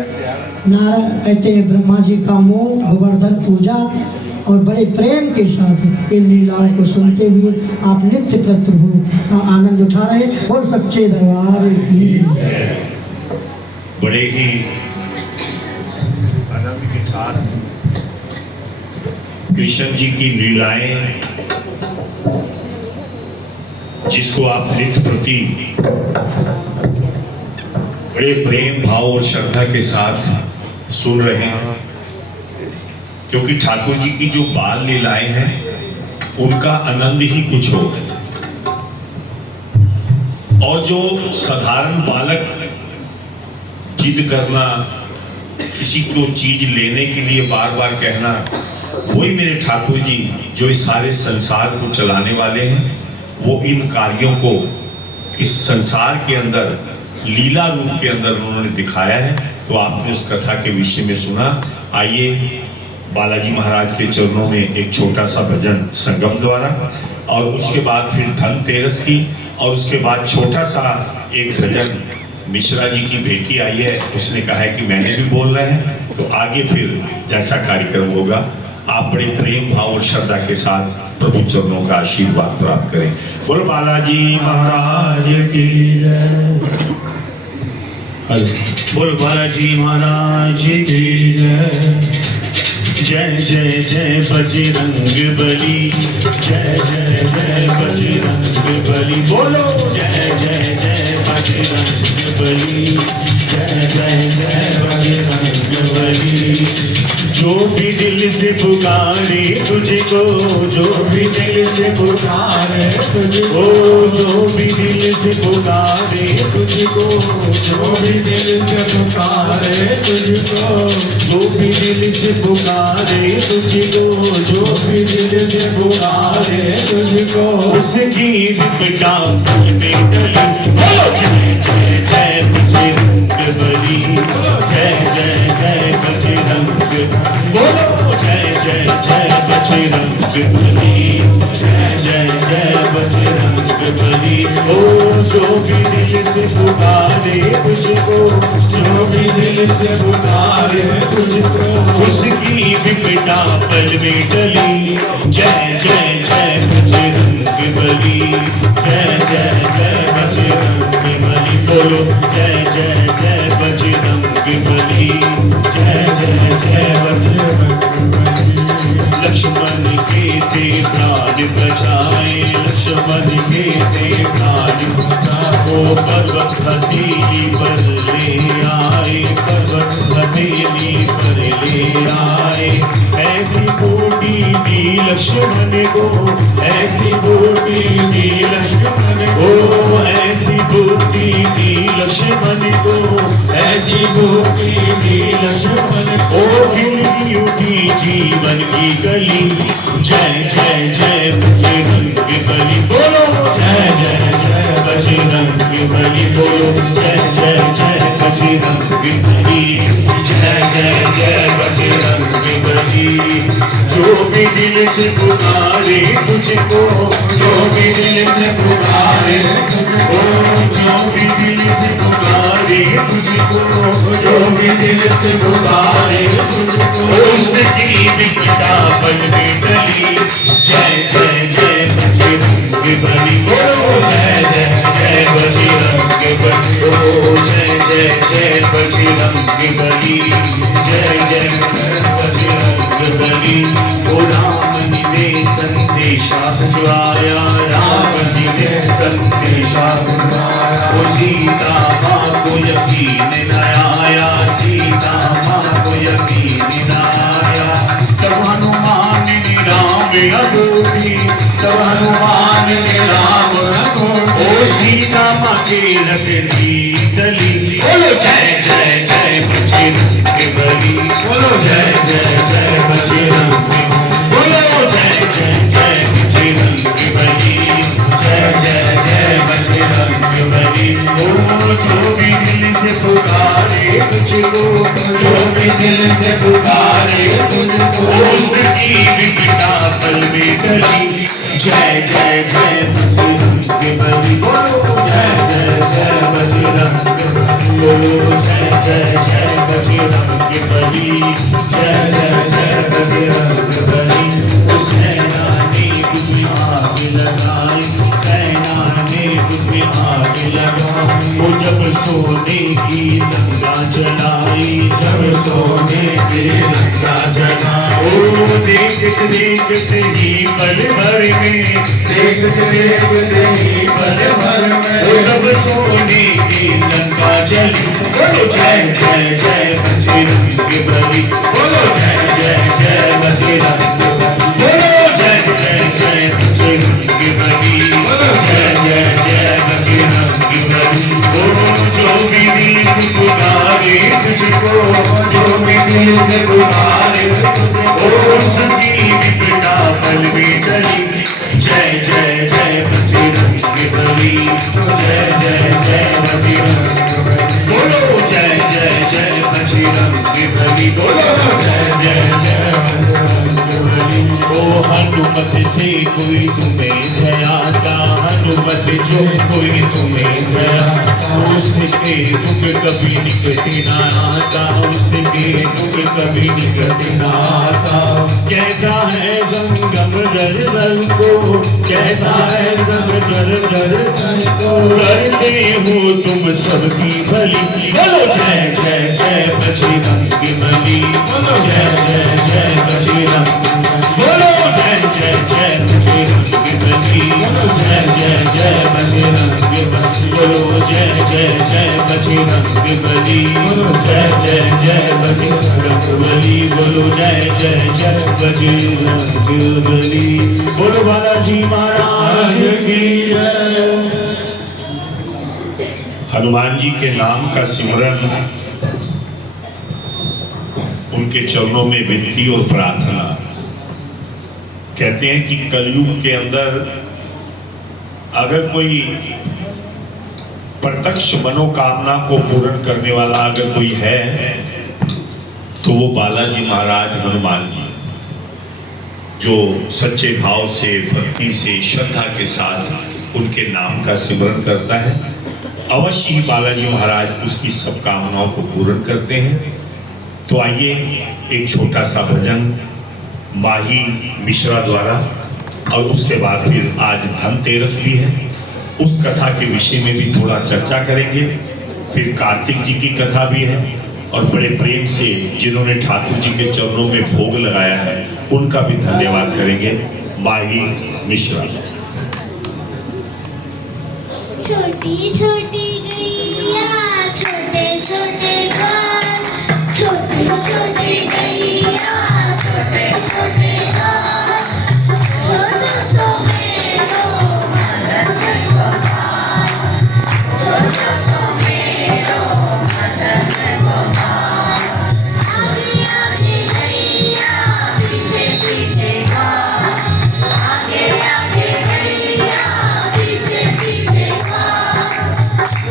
नारायण कहते हैं ब्रह्मा जी का मुंह गोवर्धन पूजा और बड़े प्रेम के साथ इन लीलाओं को सुनते हुए आप नित्य प्रभु का आनंद उठा रहे हैं। बोल सच्चे दरबार की। बड़े ही आनंद के साथ कृष्ण जी की लीलाएं, जिसको आप नित्य प्रति बड़े प्रेम भाव और श्रद्धा के साथ सुन रहे हैं, क्योंकि ठाकुर जी की जो बाल लीलाएं हैं उनका आनंद ही कुछ हो। और जो साधारण बालक जिद करना, किसी को चीज लेने के लिए बार बार कहना, वही मेरे ठाकुर जी जो इस सारे संसार को चलाने वाले हैं, वो इन कार्यों को इस संसार के अंदर लीला रूप के अंदर उन्होंने दिखाया है। तो आपने उस कथा के विषय में सुना। आइए बालाजी महाराज के चरणों में एक छोटा सा भजन संगम द्वारा, और उसके बाद फिर धनतेरस की, और उसके बाद छोटा सा एक भजन मिश्रा जी की बेटी आई है, उसने कहा है कि मैंने भी बोलना है। तो आगे फिर जैसा कार्यक्रम होगा आप बड़े प्रेम भाव और श्रद्धा के साथ प्रभु चरणों का आशीर्वाद प्राप्त करें। बोलो बालाजी महाराज की जय। बोल बालाजी महाराज की जय। जय जय जय बजरंग बली, जय जय जय बजरंग बली। बोलो जय जय जय बजरंग बली, जय जय जय बजरंग बली। जो भी दिल से पुकारे तुझको, जो भी दिल से पुकारे तुझको, जो भी दिल से पुकारे तुझको, जो भी दिल से पुकारे तुझको, जो भी दिल से पुकारे तुझको, जो भी दिल से पुकारे तुझको, उसकी विपदा में टली। जय जय जय बजरंग बली, जय जय जय बजरंग, बोलो जय जय जय बजरंग बली, जय जय जय बजरंग बली। ओ जो भी दिल से पुकारे तुझको, जो भी दिल से पुकारे तुझको, उसकी विपदा पल में टली। जय जय जय बजरंग बली, जय जय जय बजरंग बली। बोलो जय जय जय बजरंग बली, जय जय जय बजरंग बली। लक्ष्मण के ते प्राण बचाए, लक्ष्मण के ते प्राण बचाओ। पर्वत हथेली पर ले आए, पर्वत हथेली पर ले आए। ऐसी बूटी दी लक्ष्मण को, ऐसी बूटी दी लक्ष्मण को, ऐसी बूटी दी लक्ष्मण को, ऐसी बूटी दी लक्ष्मण को। खिली उठी जीवन की गली। जय जय जय बजरंग बली, बोलो जय जय जय बजरंग बली। बोलो जय जय जय बजरंग बली, जय जय जय बजरंग बली। जो भी दिल से पुकारे तुझको, जो भी दिल से पुकारे तुझको, जो भी दिल से पुकारे तुझको, जो भी दिल से पुकारे तुझको, उसकी विपदा पल में टली। जय जय जय बजरंग बली, बोलो जय जय जय बजरंग बली। ओ जय जय जय बजरंग बली, जय जय जय बजरंग बली। ओ राम जी ने संदेशा भिजवाया, राम जी ने संदेशा भिजवाया। ओ सीता माँ को यकीन न आया, सीता माँ को यकीन न आया। तब हनुमान ने राम रघुपति, तब हनुमान ने राम रघुपति। ओ सीता माँ के रख दी गली। बोलो जय जय जय बजरंग बली, बोलो जय जय जय बजरंग, बोलो जय जय जय बजरंग बली, जय जय जय बजरंग बली। ओ जो भी दिल से पुकारे तुझको, जो भी दिल से पुकारे तुझको, उसकी विपदा पल में टली। जय जय जय बजरंग बली, बोलो जय जय जय बजरंग, बोलो जय जय जय बजरंग जय जय जय बजरंग बली। सेना ने तुम्हें आग लगाई, सेना ने तुम्हें आग लगाई। वो जब सोने की लंका जलाई, जब सोने की लंका जलाई। ओ देखते देखते ही पल भर में, देखते देखते ही पल भर में वो सब सोने की लंका जली। बोलो जय जय जय बजरंग बली, बोलो जय जय जय बजरंग बली, बोलो जय जय जय बजरंग बली, बोलो जय जय जय बजरंग बली। बोलो जो भी दिल पुकारे तुझको, जो भी दिल पुकारे तुझको, उसकी विपदा पल में टली। जय जय जय बजरंग बली, जय जय जय बजरंग बली, बोलो जय जय जय बजरंग बली, बोलो जय जय जय बजरंग बली। ओ हनुमत से कोई तुम्हें डराता, हनुमत जो कोई तुम्हें डराता, उसके दुख कभी निकट ना आता, उसके दुख कभी निकट ना आता। कहता है संगम जल जल को, कहता है सब जल जल को, करते हो तुम सबकी भली। बोलो जय जय जय बजरंग बली, बोलो जय जय जय बजरंग, बोलो जय जय जय बजरंग बली, बोलो जय जय जय बजरंग बली, बोलो जय जय जय बजरंग बली, बोलो जय जय जय बजरंग बली, बोलो जय जय जय बजरंग बली। बोलो बालाजी महाराज की जय। हनुमान जी के नाम का सिमरन, उनके चरणों में विनती और प्रार्थना। कहते हैं कि कलयुग के अंदर अगर कोई प्रत्यक्ष मनोकामना को पूर्ण करने वाला अगर कोई है तो वो बालाजी महाराज हनुमान जी, जो सच्चे भाव से, भक्ति से, श्रद्धा के साथ उनके नाम का सिमरन करता है, अवश्य ही बालाजी महाराज उसकी सब कामनाओं को पूर्ण करते हैं। तो आइए एक छोटा सा भजन माही मिश्रा द्वारा, और उसके बाद फिर आज धनतेरस भी है, उस कथा के विषय में भी थोड़ा चर्चा करेंगे। फिर कार्तिक जी की कथा भी है, और बड़े प्रेम से जिन्होंने ठाकुर जी के चरणों में भोग लगाया है उनका भी धन्यवाद करेंगे। माही मिश्रा। छोटी छोटी गैया छोटे छोटे गाल, छोटे छोटे गैया छोटे छोटे गाल, छोटो सो मेरो मदन गोपाल, छोटो सो मेरो मदन गोपाल। आगे आगे गैया पीछे पीछे गाल, आगे आगे गैया पीछे पीछे गाल।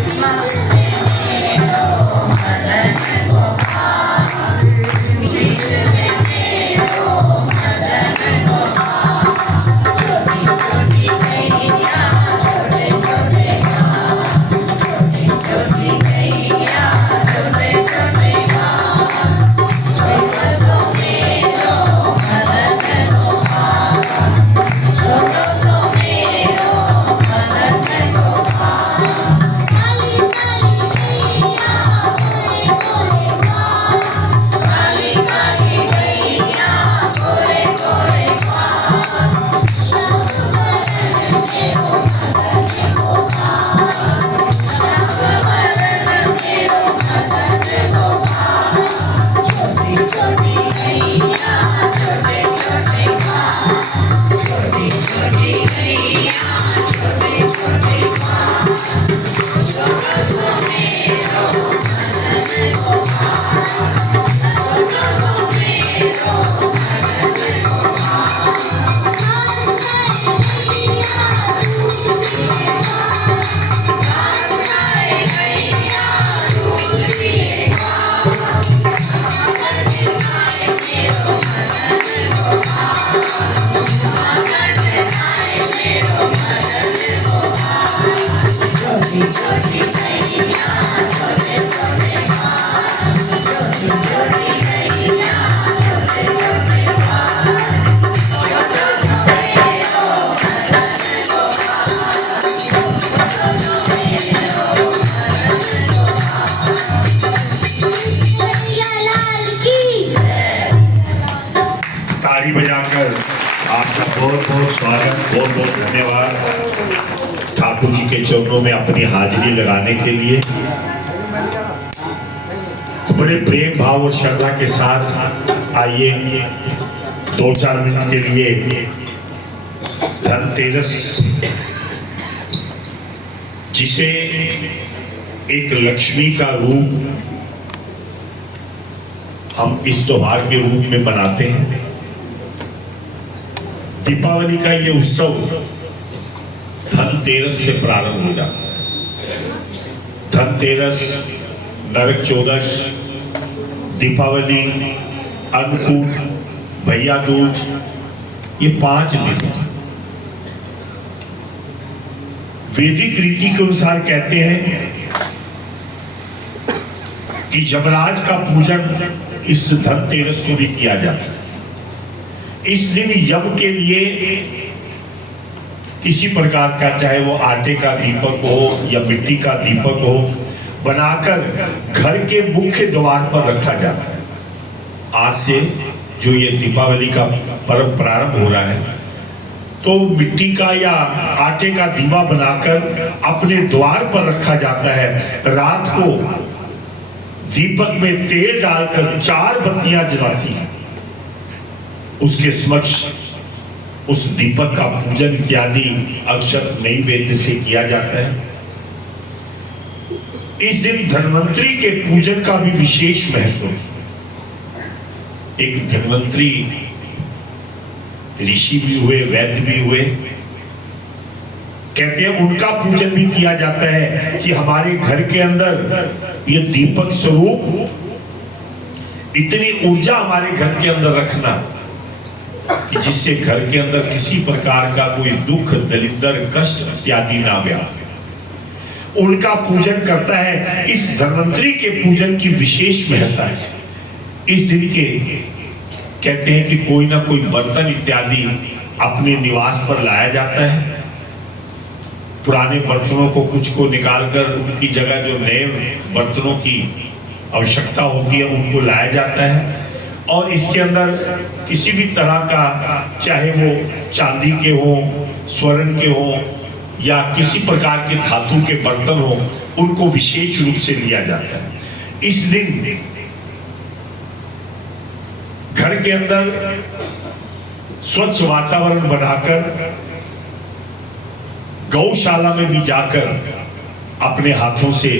बहुत धन्यवाद ठाकुर जी के चरणों में अपनी हाजिरी लगाने के लिए। बड़े प्रेम भाव और श्रद्धा के साथ आइए 2-4 मिनट के लिए धनतेरस, जिसे एक लक्ष्मी का रूप हम इस त्योहार के रूप में मनाते हैं। दीपावली का ये उत्सव धनतेरस से प्रारंभ हो जाता है। धनतेरस, नरक चौदस, दीपावली, अन्नकूट, भैया दूज, ये 5 दिन वैदिक रीति के अनुसार कहते हैं कि यमराज का पूजन इस धनतेरस को भी किया जाता है। इस दिन यम के लिए किसी प्रकार का, चाहे वो आटे का दीपक हो या मिट्टी का दीपक हो, बनाकर घर के मुख्य द्वार पर रखा जाता है। आज से जो ये दीपावली का पर्व प्रारंभ हो रहा है, तो मिट्टी का या आटे का दीवा बनाकर अपने द्वार पर रखा जाता है। रात को दीपक में तेल डालकर 4 बत्तियां जलाती हैं। उसके समक्ष उस दीपक का पूजन इत्यादि अक्षत नैवेद्य से किया जाता है। इस दिन धन्वंतरी के पूजन का भी विशेष महत्व है। एक धन्वंतरी ऋषि भी हुए, वैद्य भी हुए, कहते हैं उनका पूजन भी किया जाता है कि हमारे घर के अंदर ये दीपक स्वरूप इतनी ऊर्जा हमारे घर के अंदर रखना कि जिससे घर के अंदर किसी प्रकार का कोई दुख, दलिद्र, कष्ट इत्यादि ना व्यापे। उनका पूजन करता है। इस धन्वंतरी के पूजन की विशेष महत्ता है। इस दिन के कहते हैं कि कोई ना कोई बर्तन इत्यादि अपने निवास पर लाया जाता है। पुराने बर्तनों को कुछ को निकालकर उनकी जगह जो नए बर्तनों की आवश्यकता होती है उनको लाया जाता है। और इसके अंदर किसी भी तरह का, चाहे वो चांदी के हो, स्वर्ण के हो या किसी प्रकार के धातु के बर्तन हो, उनको विशेष रूप से लिया जाता है। इस दिन घर के अंदर स्वच्छ वातावरण बनाकर गौशाला में भी जाकर अपने हाथों से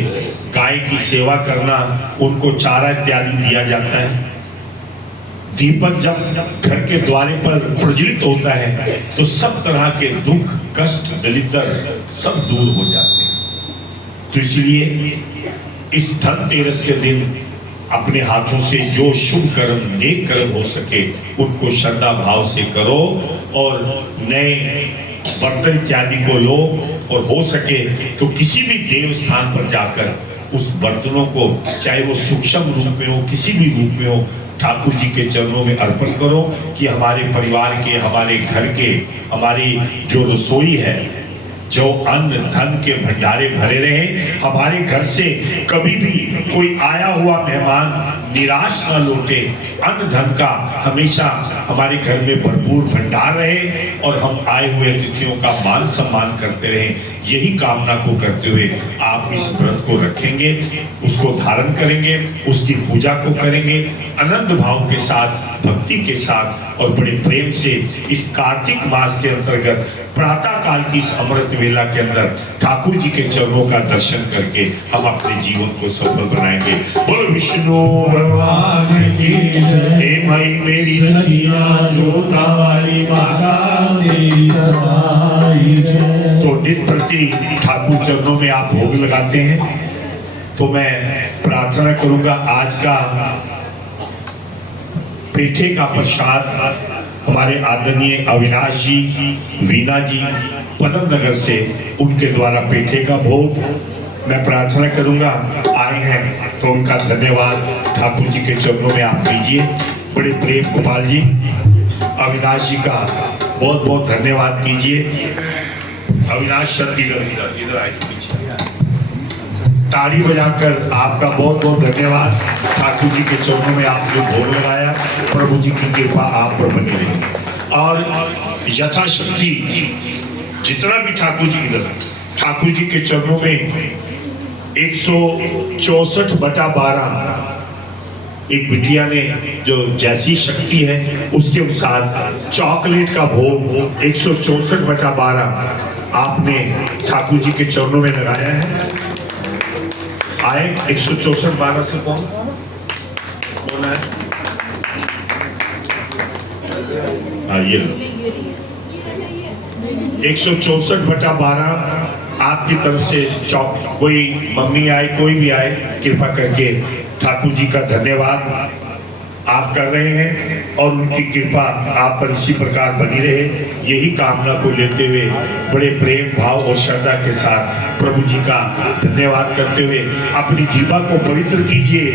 गाय की सेवा करना, उनको चारा इत्यादि दिया जाता है। दीपक जब घर के द्वारे पर प्रज्वलित होता है तो सब तरह के दुख, कष्ट, दरिद्र सब दूर हो जाते हैं। तो इसलिए इस धनतेरस के दिन अपने हाथों से जो शुभ कर्म, नेक कर्म हो सके उनको श्रद्धा भाव से करो और नए बर्तन इत्यादि को लो और हो सके तो किसी भी देव स्थान पर जाकर उस बर्तनों को, चाहे वो सूक्ष्म रूप में हो, किसी भी रूप में हो, ठाकुर जी के चरणों में अर्पण करो कि हमारे परिवार के, हमारे घर के, हमारी जो रसोई है, जो अन्न धन के भंडारे भरे रहे। हमारे घर से कभी भी कोई आया हुआ मेहमान निराश न लौटे। अन्न धन का हमेशा हमारे घर में भरपूर भंडार रहे और हम आए हुए अतिथियों का मान सम्मान करते रहे। यही कामना को करते हुए आप इस व्रत को रखेंगे, उसको धारण करेंगे, उसकी पूजा को करेंगे आनंद भाव के साथ, भक्ति के साथ और बड़े प्रेम से। इस कार्तिक मास के अंतर्गत प्रातः काल की इस अमृत वेला के अंदर ठाकुर जी के चरणों का दर्शन करके हम अपने जीवन को सफल बनाएंगे। बोलो विष्णु भगवान की जय। हे माई मेरी सखिया जोता वाली माता तेरी सवाई जय। तो नित प्रति ठाकुर चरणों में आप भोग लगाते हैं, तो मैं प्रार्थना करूंगा आज का पेठे का प्रसाद हमारे आदरणीय अविनाश जी, वीना जी पदम नगर से, उनके द्वारा पेठे का भोग मैं प्रार्थना करूंगा। आए हैं तो उनका धन्यवाद ठाकुर जी के चरणों में आप दीजिए। बड़े प्रेम गोपाल जी, अविनाश जी का बहुत बहुत धन्यवाद कीजिए। अविनाश सर इधर आए पीछे, ताड़ी बजाकर आपका बहुत बहुत धन्यवाद। ठाकुर जी के चरणों में आपने भोग लगाया, प्रभु जी की कृपा आप पर बनी रही और यथाशक्ति जितना भी ठाकुर जी इधर, ठाकुर जी के चरणों में 164/12 एक बिटिया ने जो जैसी शक्ति है उसके अनुसार चॉकलेट का भोग 164/12 आपने ठाकुर जी के चरणों में लगाया है। आए 164/12 से कौन है? आइए 164/12 आपकी तरफ से कोई मम्मी आए कोई भी आए कृपा करके ठाकुर जी का धन्यवाद आप कर रहे हैं और उनकी कृपा आप पर इसी प्रकार बनी रहे, यही कामना को लेते हुए बड़े प्रेम भाव और श्रद्धा के साथ प्रभु जी का धन्यवाद करते हुए अपनी जीवा को पवित्र कीजिए।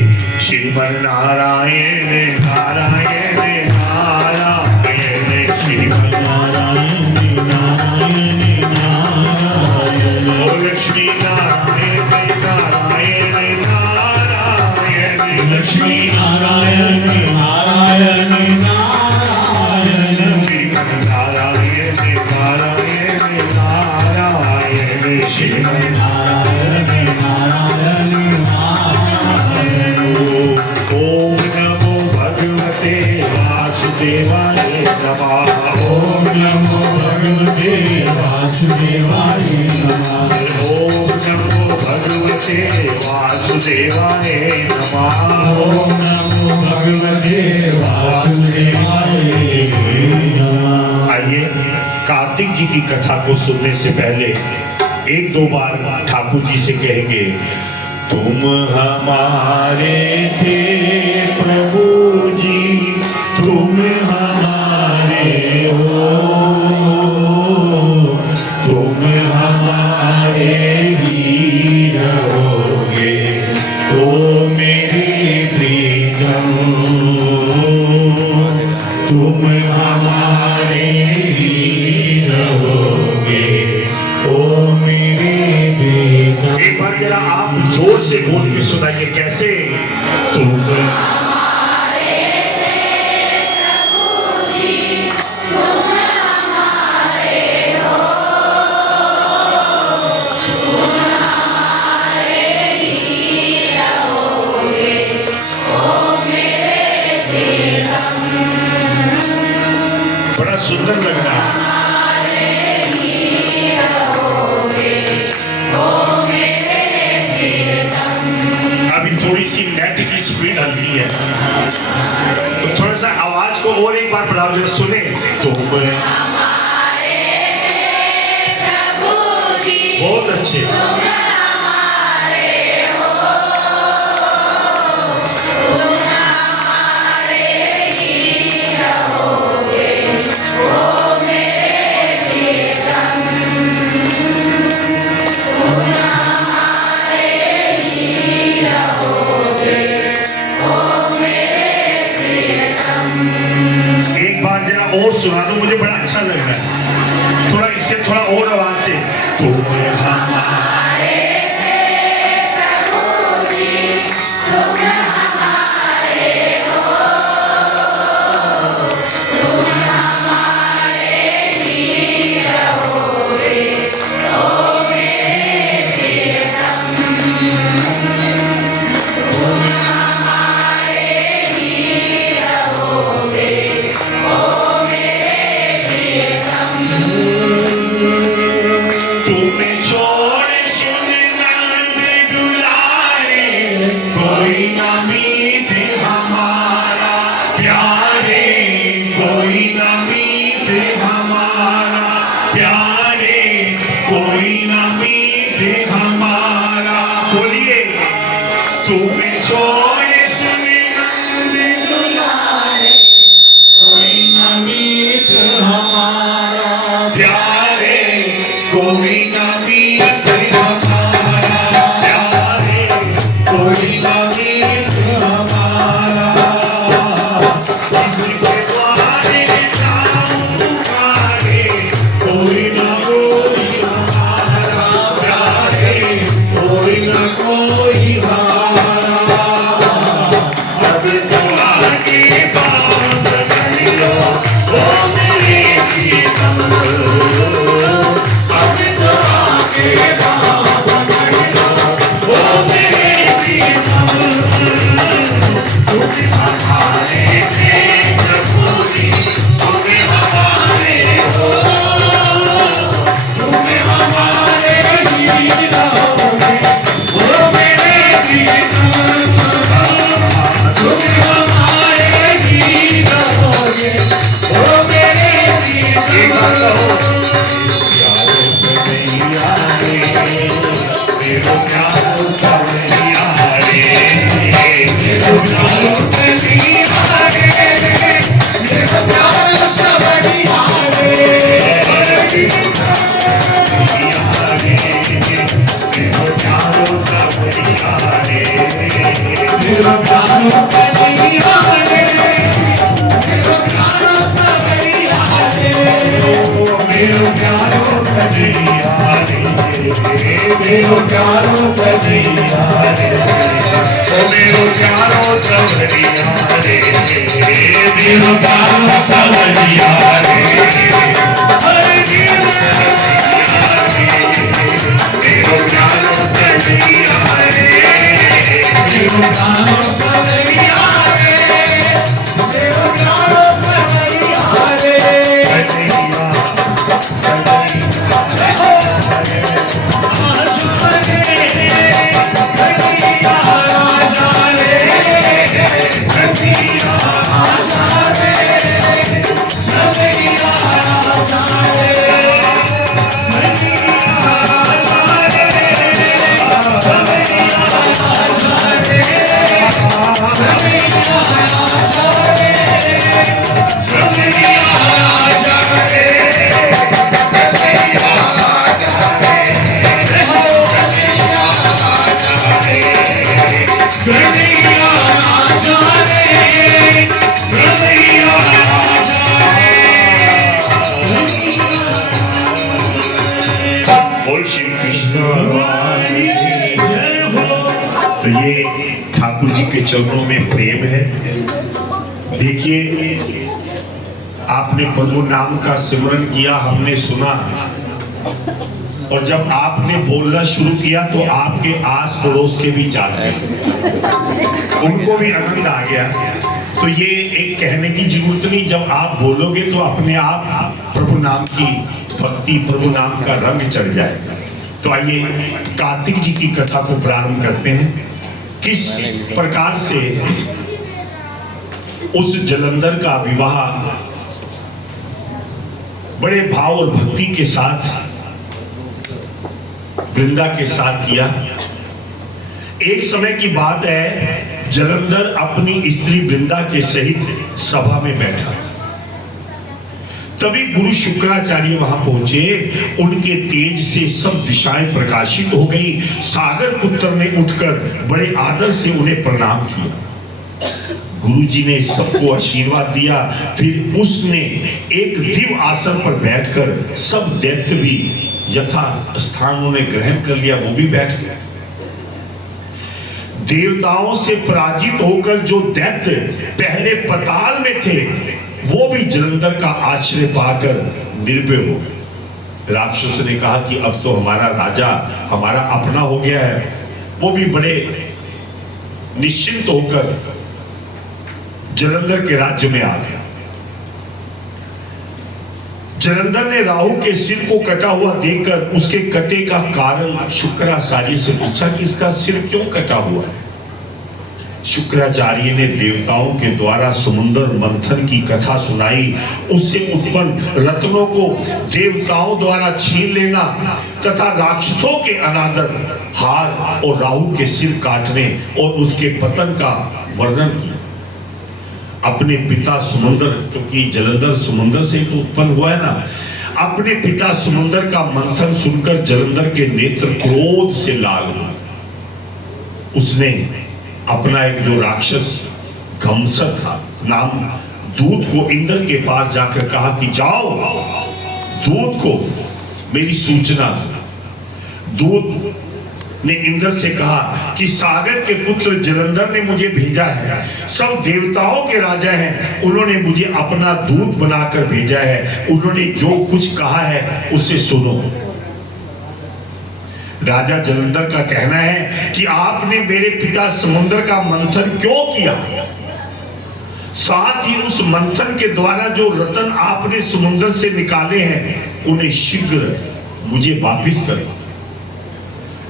श्रीमन नारायण नारायण नारायण श्रीमन नारायण नारायण नारायण लक्ष्मी नारायण नारायण नारायण लक्ष्मी नारायण नारायण नारायण श्रीमन नारायण नारायण नारायण श्रीमन नारायण नारायण नारायण। ओम नमो भगवते वासुदेवाय नमः। ओम नमो भगवते वासुदेवाय नमः। ओम नमो भगवते वासुदेवाय नमः। ओम नमो भगवते वासुदेवाय नमः। आइए कार्तिक जी की कथा को सुनने से पहले एक दो बार ठाकुर जी से कहेंगे, तुम हमारे थे प्रभु जी, तुम हमारे हो, तुम हमारे ही रहोगे, ओ मेरे प्रियतम, तुम हमारे ही रहोगे, ओ मेरे प्रियतम। एक बार जरा आप जोर से बोल के सुनाइए, कैसे? तुम बड़ा सुंदर लग रहा है। अभी थोड़ी सी नेट की स्पीड हल्की है, तो थोड़ा सा आवाज को और एक बार बढ़ाओ जरा सुने। तुम बहुत अच्छे। एक बार जरा और सुना दो, मुझे बड़ा अच्छा लग रहा है, थोड़ा इससे थोड़ा और आवाज से। तुम हमारे थे प्रभु जी, तुम हमारे हो, तुम हमारे ही रहोगे, ओ मेरे प्रियतम, तुम हमारे ही रहोगे, ओ मेरे प्रियतम। तुम्हें छोड़ सुन नंद दुलारे, कोई न मीत हमारा प्यारे, कोई न मीत हमारा प्यारे, कोई न मीत हमारा। बोलिए, तुम्हें छोड़ सुन नंद दुलारे, कोई न मीत हमारा प्यारे, कोई न मीत हमारा प्यारे, कोई न मीत हमारा। किसके द्वारे जाऊं तुम्हारे, कोई न कोई हमारा प्यारे, कोई न कोई हमारा। अब तुम्हारी बात सुनियो, ओ मेरे प्रियतम, कन्हैया रे, मेरो प्यारो कन्हैया रे, ओ मेरो प्यारो कन्हैया रे, मेरो प्यारो कन्हैया रे, हरे मेरो प्यारो कन्हैया रे, मेरो प्यारो कन्हैया रे, मेरो प्यारो कन्हैया रे, कन्हैया बोल श्री कृष्ण भगवान की जय हो। तो ये ठाकुर जी के चरणों में प्रेम है। देखिए, आपने प्रभु नाम का सिमरन किया, हमने सुना, और जब आपने बोलना शुरू किया तो आपके आस पड़ोस के भी जाग गए, उनको भी आनंद आ गया। तो ये एक कहने की जरूरत नहीं, जब आप बोलोगे तो अपने आप प्रभु नाम की भक्ति, प्रभु नाम का रंग चढ़ जाएगा। तो आइए कार्तिक जी की कथा को प्रारंभ करते हैं। किस प्रकार से उस जलंधर का विवाह बड़े भाव और भक्ति के साथ वृंदा के साथ किया। एक समय की बात है, जलंधर अपनी स्त्री वृंदा के सहित सभा में बैठा। तभी गुरु शुक्राचार्य वहां पहुंचे। उनके तेज से सब दिशाएं प्रकाशित हो गई। सागर पुत्र ने उठकर बड़े आदर से उन्हें प्रणाम किया। गुरु जी ने सबको आशीर्वाद दिया। फिर उसने एक दिव्य आसन पर बैठकर, सब दैत्य भी यथा स्थान उन्हें ग्रहण कर लिया, वो भी बैठ गए। देवताओं से पराजित होकर जो दैत्य पहले पाताल में थे, वो भी जलंधर का आश्रय पाकर निर्भय हो गए। राक्षस ने कहा कि अब तो हमारा राजा हमारा अपना हो गया है। वो भी बड़े निश्चिंत होकर जलंधर के राज्य में आ गया। जलंधर ने राहु के सिर को कटा हुआ देखकर उसके कटे का कारण शुक्राचार्य से पूछा कि इसका सिर क्यों कटा हुआ है। शुक्राचार्य ने देवताओं के द्वारा समुद्र मंथन की कथा सुनाई। उससे उत्पन्न रत्नों को देवताओं द्वारा छीन लेना तथा राक्षसों के अनादर, हार और राहु के सिर काटने और उसके पतन का वर्णन किया। अपने पिता समुद्र, क्योंकि जलंधर समुद्र से तो उत्पन्न हुआ है ना, अपने पिता समुद्र का मंथन सुनकर जलंधर के नेत्र क्रोध से लाल हुए। उसने अपना एक जो राक्षस घमसर था नाम दूत को इंद्र के पास जाकर कहा कि जाओ दूत को मेरी सूचना दो। दूत ने इंद्र से कहा कि सागर के पुत्र जलंधर ने मुझे भेजा है। सब देवताओं के राजा हैं, उन्होंने मुझे अपना दूत बनाकर भेजा है। उन्होंने जो कुछ कहा है उसे सुनो। राजा जलंधर का कहना है कि आपने मेरे पिता समुद्र का मंथन क्यों किया, साथ ही उस मंथन के द्वारा जो रत्न आपने समुद्र से निकाले हैं उन्हें शीघ्र मुझे वापिस करो।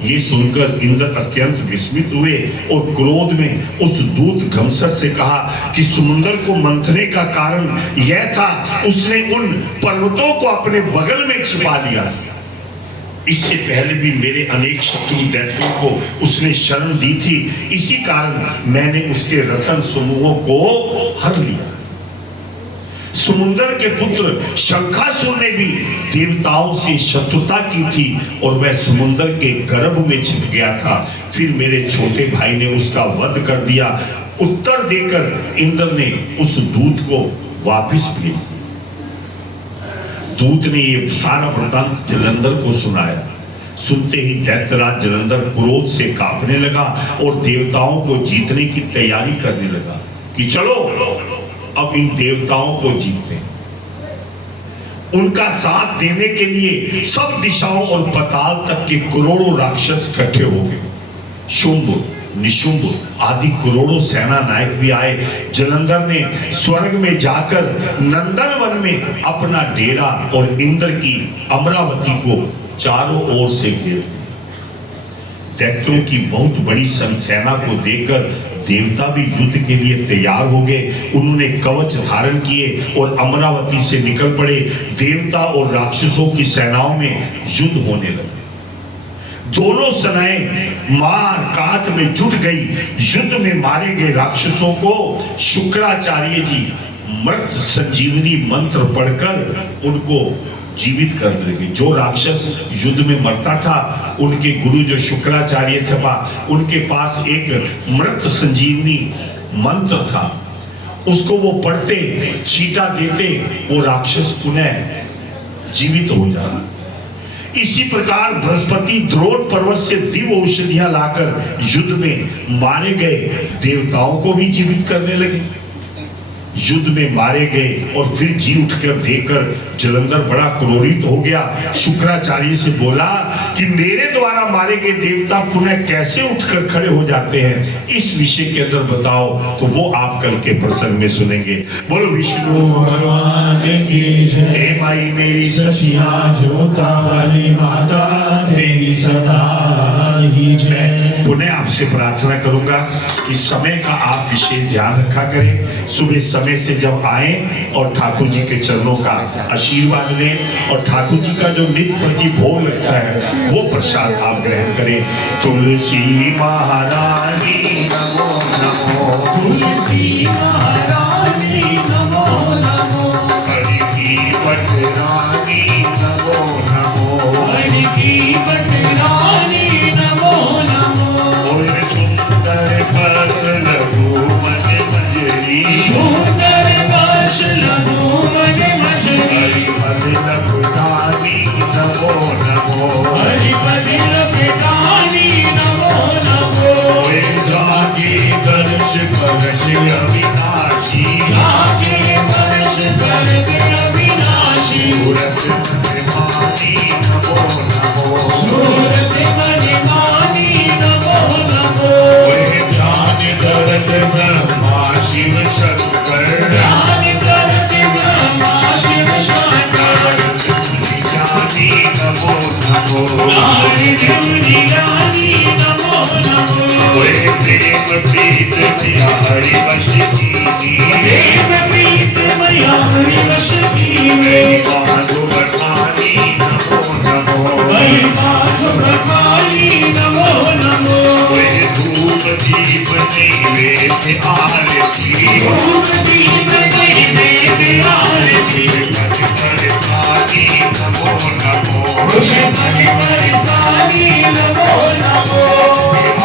ये सुनकर इंद्र अत्यंत विस्मित हुए और क्रोध में उस दूत घमसर से कहा कि समुद्र को मंथने का कारण यह था, उसने उन पर्वतों को अपने बगल में छिपा लिया। इससे पहले भी मेरे अनेक शत्रु दैत्यों को उसने शरण दी थी, इसी कारण मैंने उसके रतन समूहों को हर लिया। समुद्र के पुत्र शंखासुर ने भी देवताओं से शत्रुता की थी और वह समुद्र के गर्भ में छिप गया था। फिर मेरे छोटे भाई ने उसका वध कर दिया। उत्तर देकर इंद्र ने उस दूत को वापस भेजा। दूत ने ये सारा वृत्तांत जलंधर को सुनाया। सुनते ही दैत्यराज जलंधर क्रोध से कांपने लगा और देवताओं को जीतने की तैयारी करने लगा कि चलो अब इन देवताओं को जीतते हैं। उनका साथ देने के लिए सब दिशाओं और पाताल तक के करोड़ों राक्षस इकट्ठे हो गए। शुंभ, निशुंभ आदि करोड़ों सेना नायक भी आए। जलंधर ने स्वर्ग में जाकर नंदन वन में अपना डेरा और इंद्र की अमरावती को चारों ओर से घेर लिया। दैत्यों की बहुत बड़ी सेना को देखकर देवता भी युद्ध के लिए तैयार हो गए। उन्होंने कवच धारण किए और अमरावती से निकल पड़े। देवता और राक्षसों की सेनाओं में युद्ध होने लगे। दोनों सेनाएं मार काट में जुट गई। युद्ध में मारे गए राक्षसों को शुक्राचार्य जी मृत संजीवनी मंत्र पढ़कर उनको जीवित करने लगे। जो राक्षस युद्ध में मरता था, उनके गुरु जो शुक्राचार्य थे, उनके पास एक मृत संजीवनी मंत्र था। उसको वो पढ़ते, छींटा देते, वो राक्षस पुनः जीवित हो जाता। इसी प्रकार बृहस्पति द्रोण पर्वत से दिव्य औषधियां लाकर युद्ध में मारे गए देवताओं को भी जीवित करने लगे। युद्ध में मारे गए और फिर जी उठकर देखकर जलंधर बड़ा क्रोधित हो गया। शुक्राचार्य से बोला कि मेरे द्वारा मारे गए देवता पुनः कैसे उठकर खड़े हो जाते हैं, इस विषय के अंदर बताओ। तो वो आप कल के प्रसंग में सुनेंगे। बोलो विष्णु भगवान की जय। हे माई मेरी सचिया जोता वाली माता तेरी सदा ही जय। पुनः आपसे प्रार्थना करूंगा कि समय का आप विशेष ध्यान रखा करें। सुबह समय से जब आए और ठाकुर जी के चरणों का आशीर्वाद लें और ठाकुर जी का जो नित्य प्रति भोग लगता है वो प्रसाद आप ग्रहण करें। तुलसी महारानी नमो नमो, तुलसी महारानी नमो नमो, हरि की पटरानी नमो नमो, हरि की पटरानी नमो नमो, और सुंदर पद लघु मन मंजरी, सुंदर काश लघु मन मजरी, हरि पद लघुदानी नमो नमो, हरि पद लघुदानी नमो नमो, वे जागे दर्श परश अविनाशी, आगे वर्ष करद अविनाशी, सूरत महिमानी नमो नमो, सूरत महिमानी नमो नमो, वे ध्यान करत ब्रह्मा शिव शंकर, ध्यान करत ब्रह्मा शिव शंकर, ज्ञानी नमो नमो, नारी देवनी ज्ञानी नमो नमो, वे प्रेम प्रीत किया हरि वश कीनी, देव प्रीत मैया हरि वश कीने, माधु बखानी नमो नमो, वही पाछो रखाली नमो नमो, वे धूप दीप नैवेद्य आरती, धूप दीप नैवेद्य आरती, परेशानी नमो नमो, खुश मन बरसानी नमो नमो,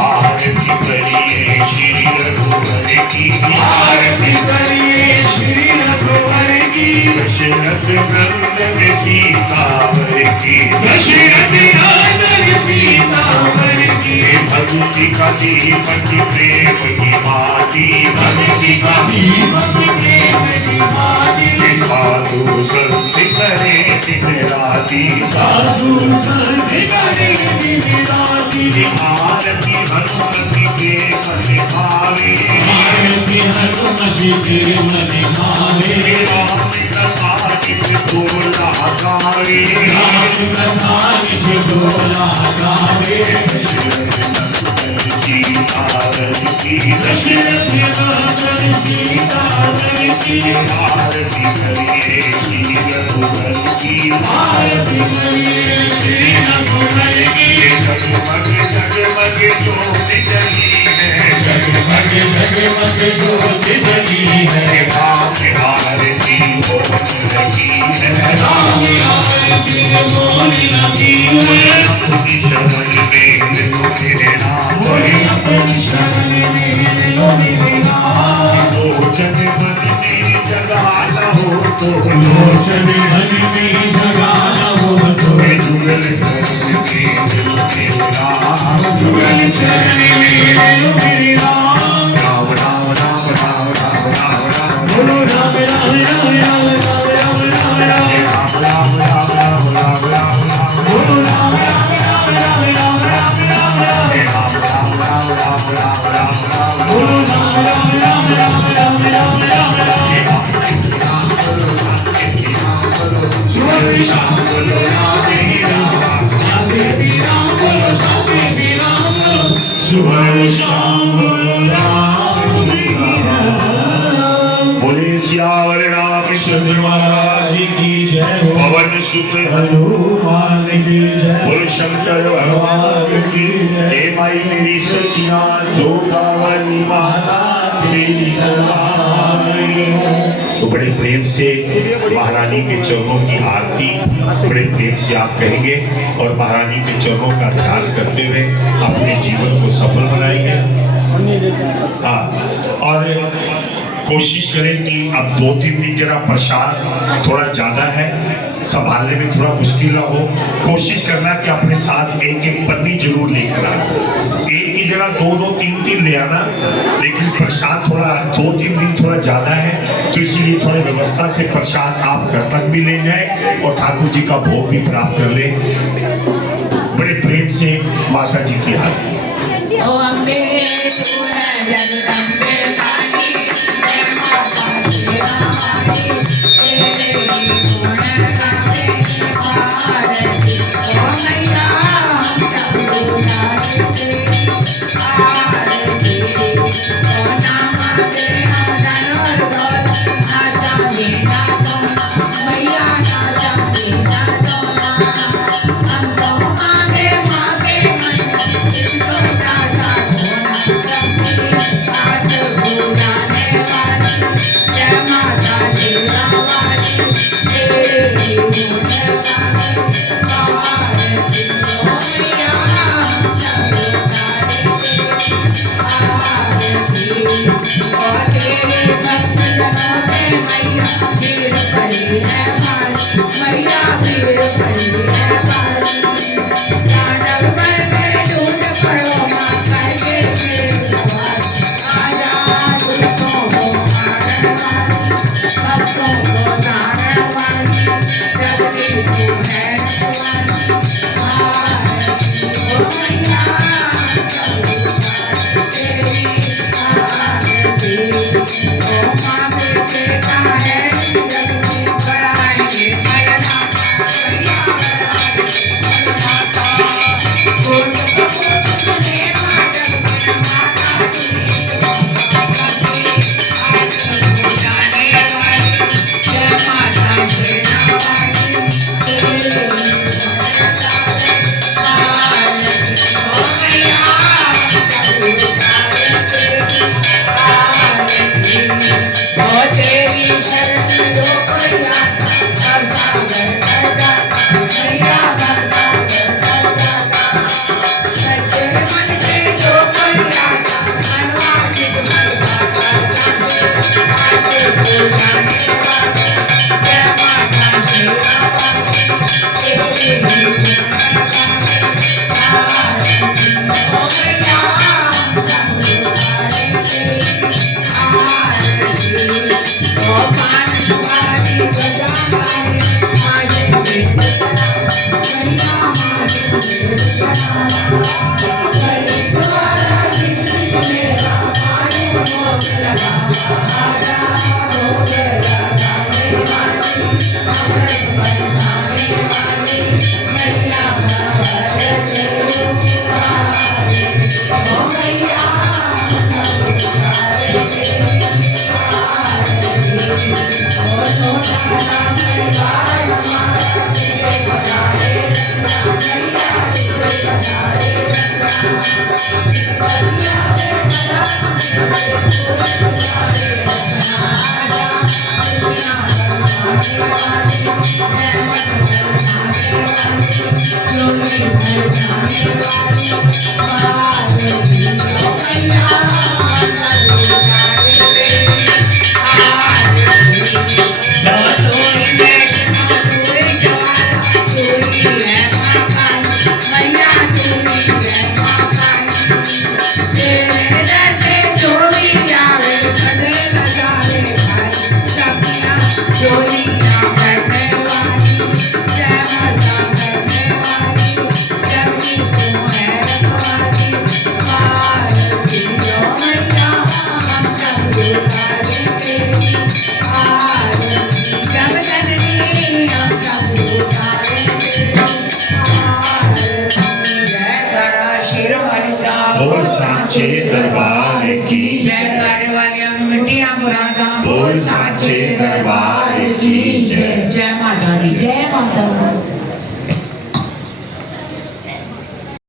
आरती करिए श्री रघुवर की, आरती करिए श्री रघुवर की, दशरथ नंदन सीतावर की, दशरथ नंदन सीतावर की, भक्ति का दीपक प्रेम की माटी, भक्ति का दीपक प्रेम की माटी, साधु संत करे दिन राती, साधु संत करे दिन राती, आरती हनुमति के मन भावे, आरती हनुमति के मन भावे, राम कथा जिस गोला गावे, राम कथा निज डोला गावे, सीतावर की, दशरथ नंदन सीतावर की, आरती करिए श्री रघुवर की, आरती करिए श्री रघुवर की, जगमग जगमग ज्योति जली है, जगमग जगमग ज्योति जली है, भाग्य आरती होने लगी है, राम आरती होने लगी है, अपनी शरण में लो मेरे नाम, अपनी शरण में लो मेरे नाम, लोचन मन में जगा लो तो लोचन मन में जय बोल शंकर भगवान की। हे माई मेरी सचिया जोता वाली माता तेरी सदाई। तो बड़े प्रेम से महारानी के चरणों की आरती बड़े प्रेम से आप कहेंगे और महारानी के चरणों का ध्यान करते हुए अपने जीवन को सफल बनाएंगे। हाँ, और कोशिश करें कि अब 2-3 दिन जरा प्रसाद थोड़ा ज्यादा है, संभालने में थोड़ा मुश्किल ना हो। कोशिश करना कि अपने साथ एक एक पन्नी जरूर लेकर आना, एक की जगह 2-2, 3-3 ले आना, लेकिन प्रसाद थोड़ा 2-3 दिन थोड़ा ज्यादा है, तो इसलिए थोड़ी व्यवस्था से प्रसाद आप घर तक भी ले जाए और ठाकुर जी का भोग भी प्राप्त कर ले। बड़े प्रेम से माता जी की आरती। ओ अम्बे तू है जगदम्बे काली, जय माता शेरा वाली, तेरे गुण गावे आरती। ओ मैया सब गुनाते आरती। ओ नाम दे धनुर गोल, नाचा देना तो मैया नाचा देना तो हम तो मांगे मांगे बोल साचे दरबार की जय करे वालियां नूं मिट्टियां मुरादां बोल साचे दरबार की जय। जय माता दी जय माता दी।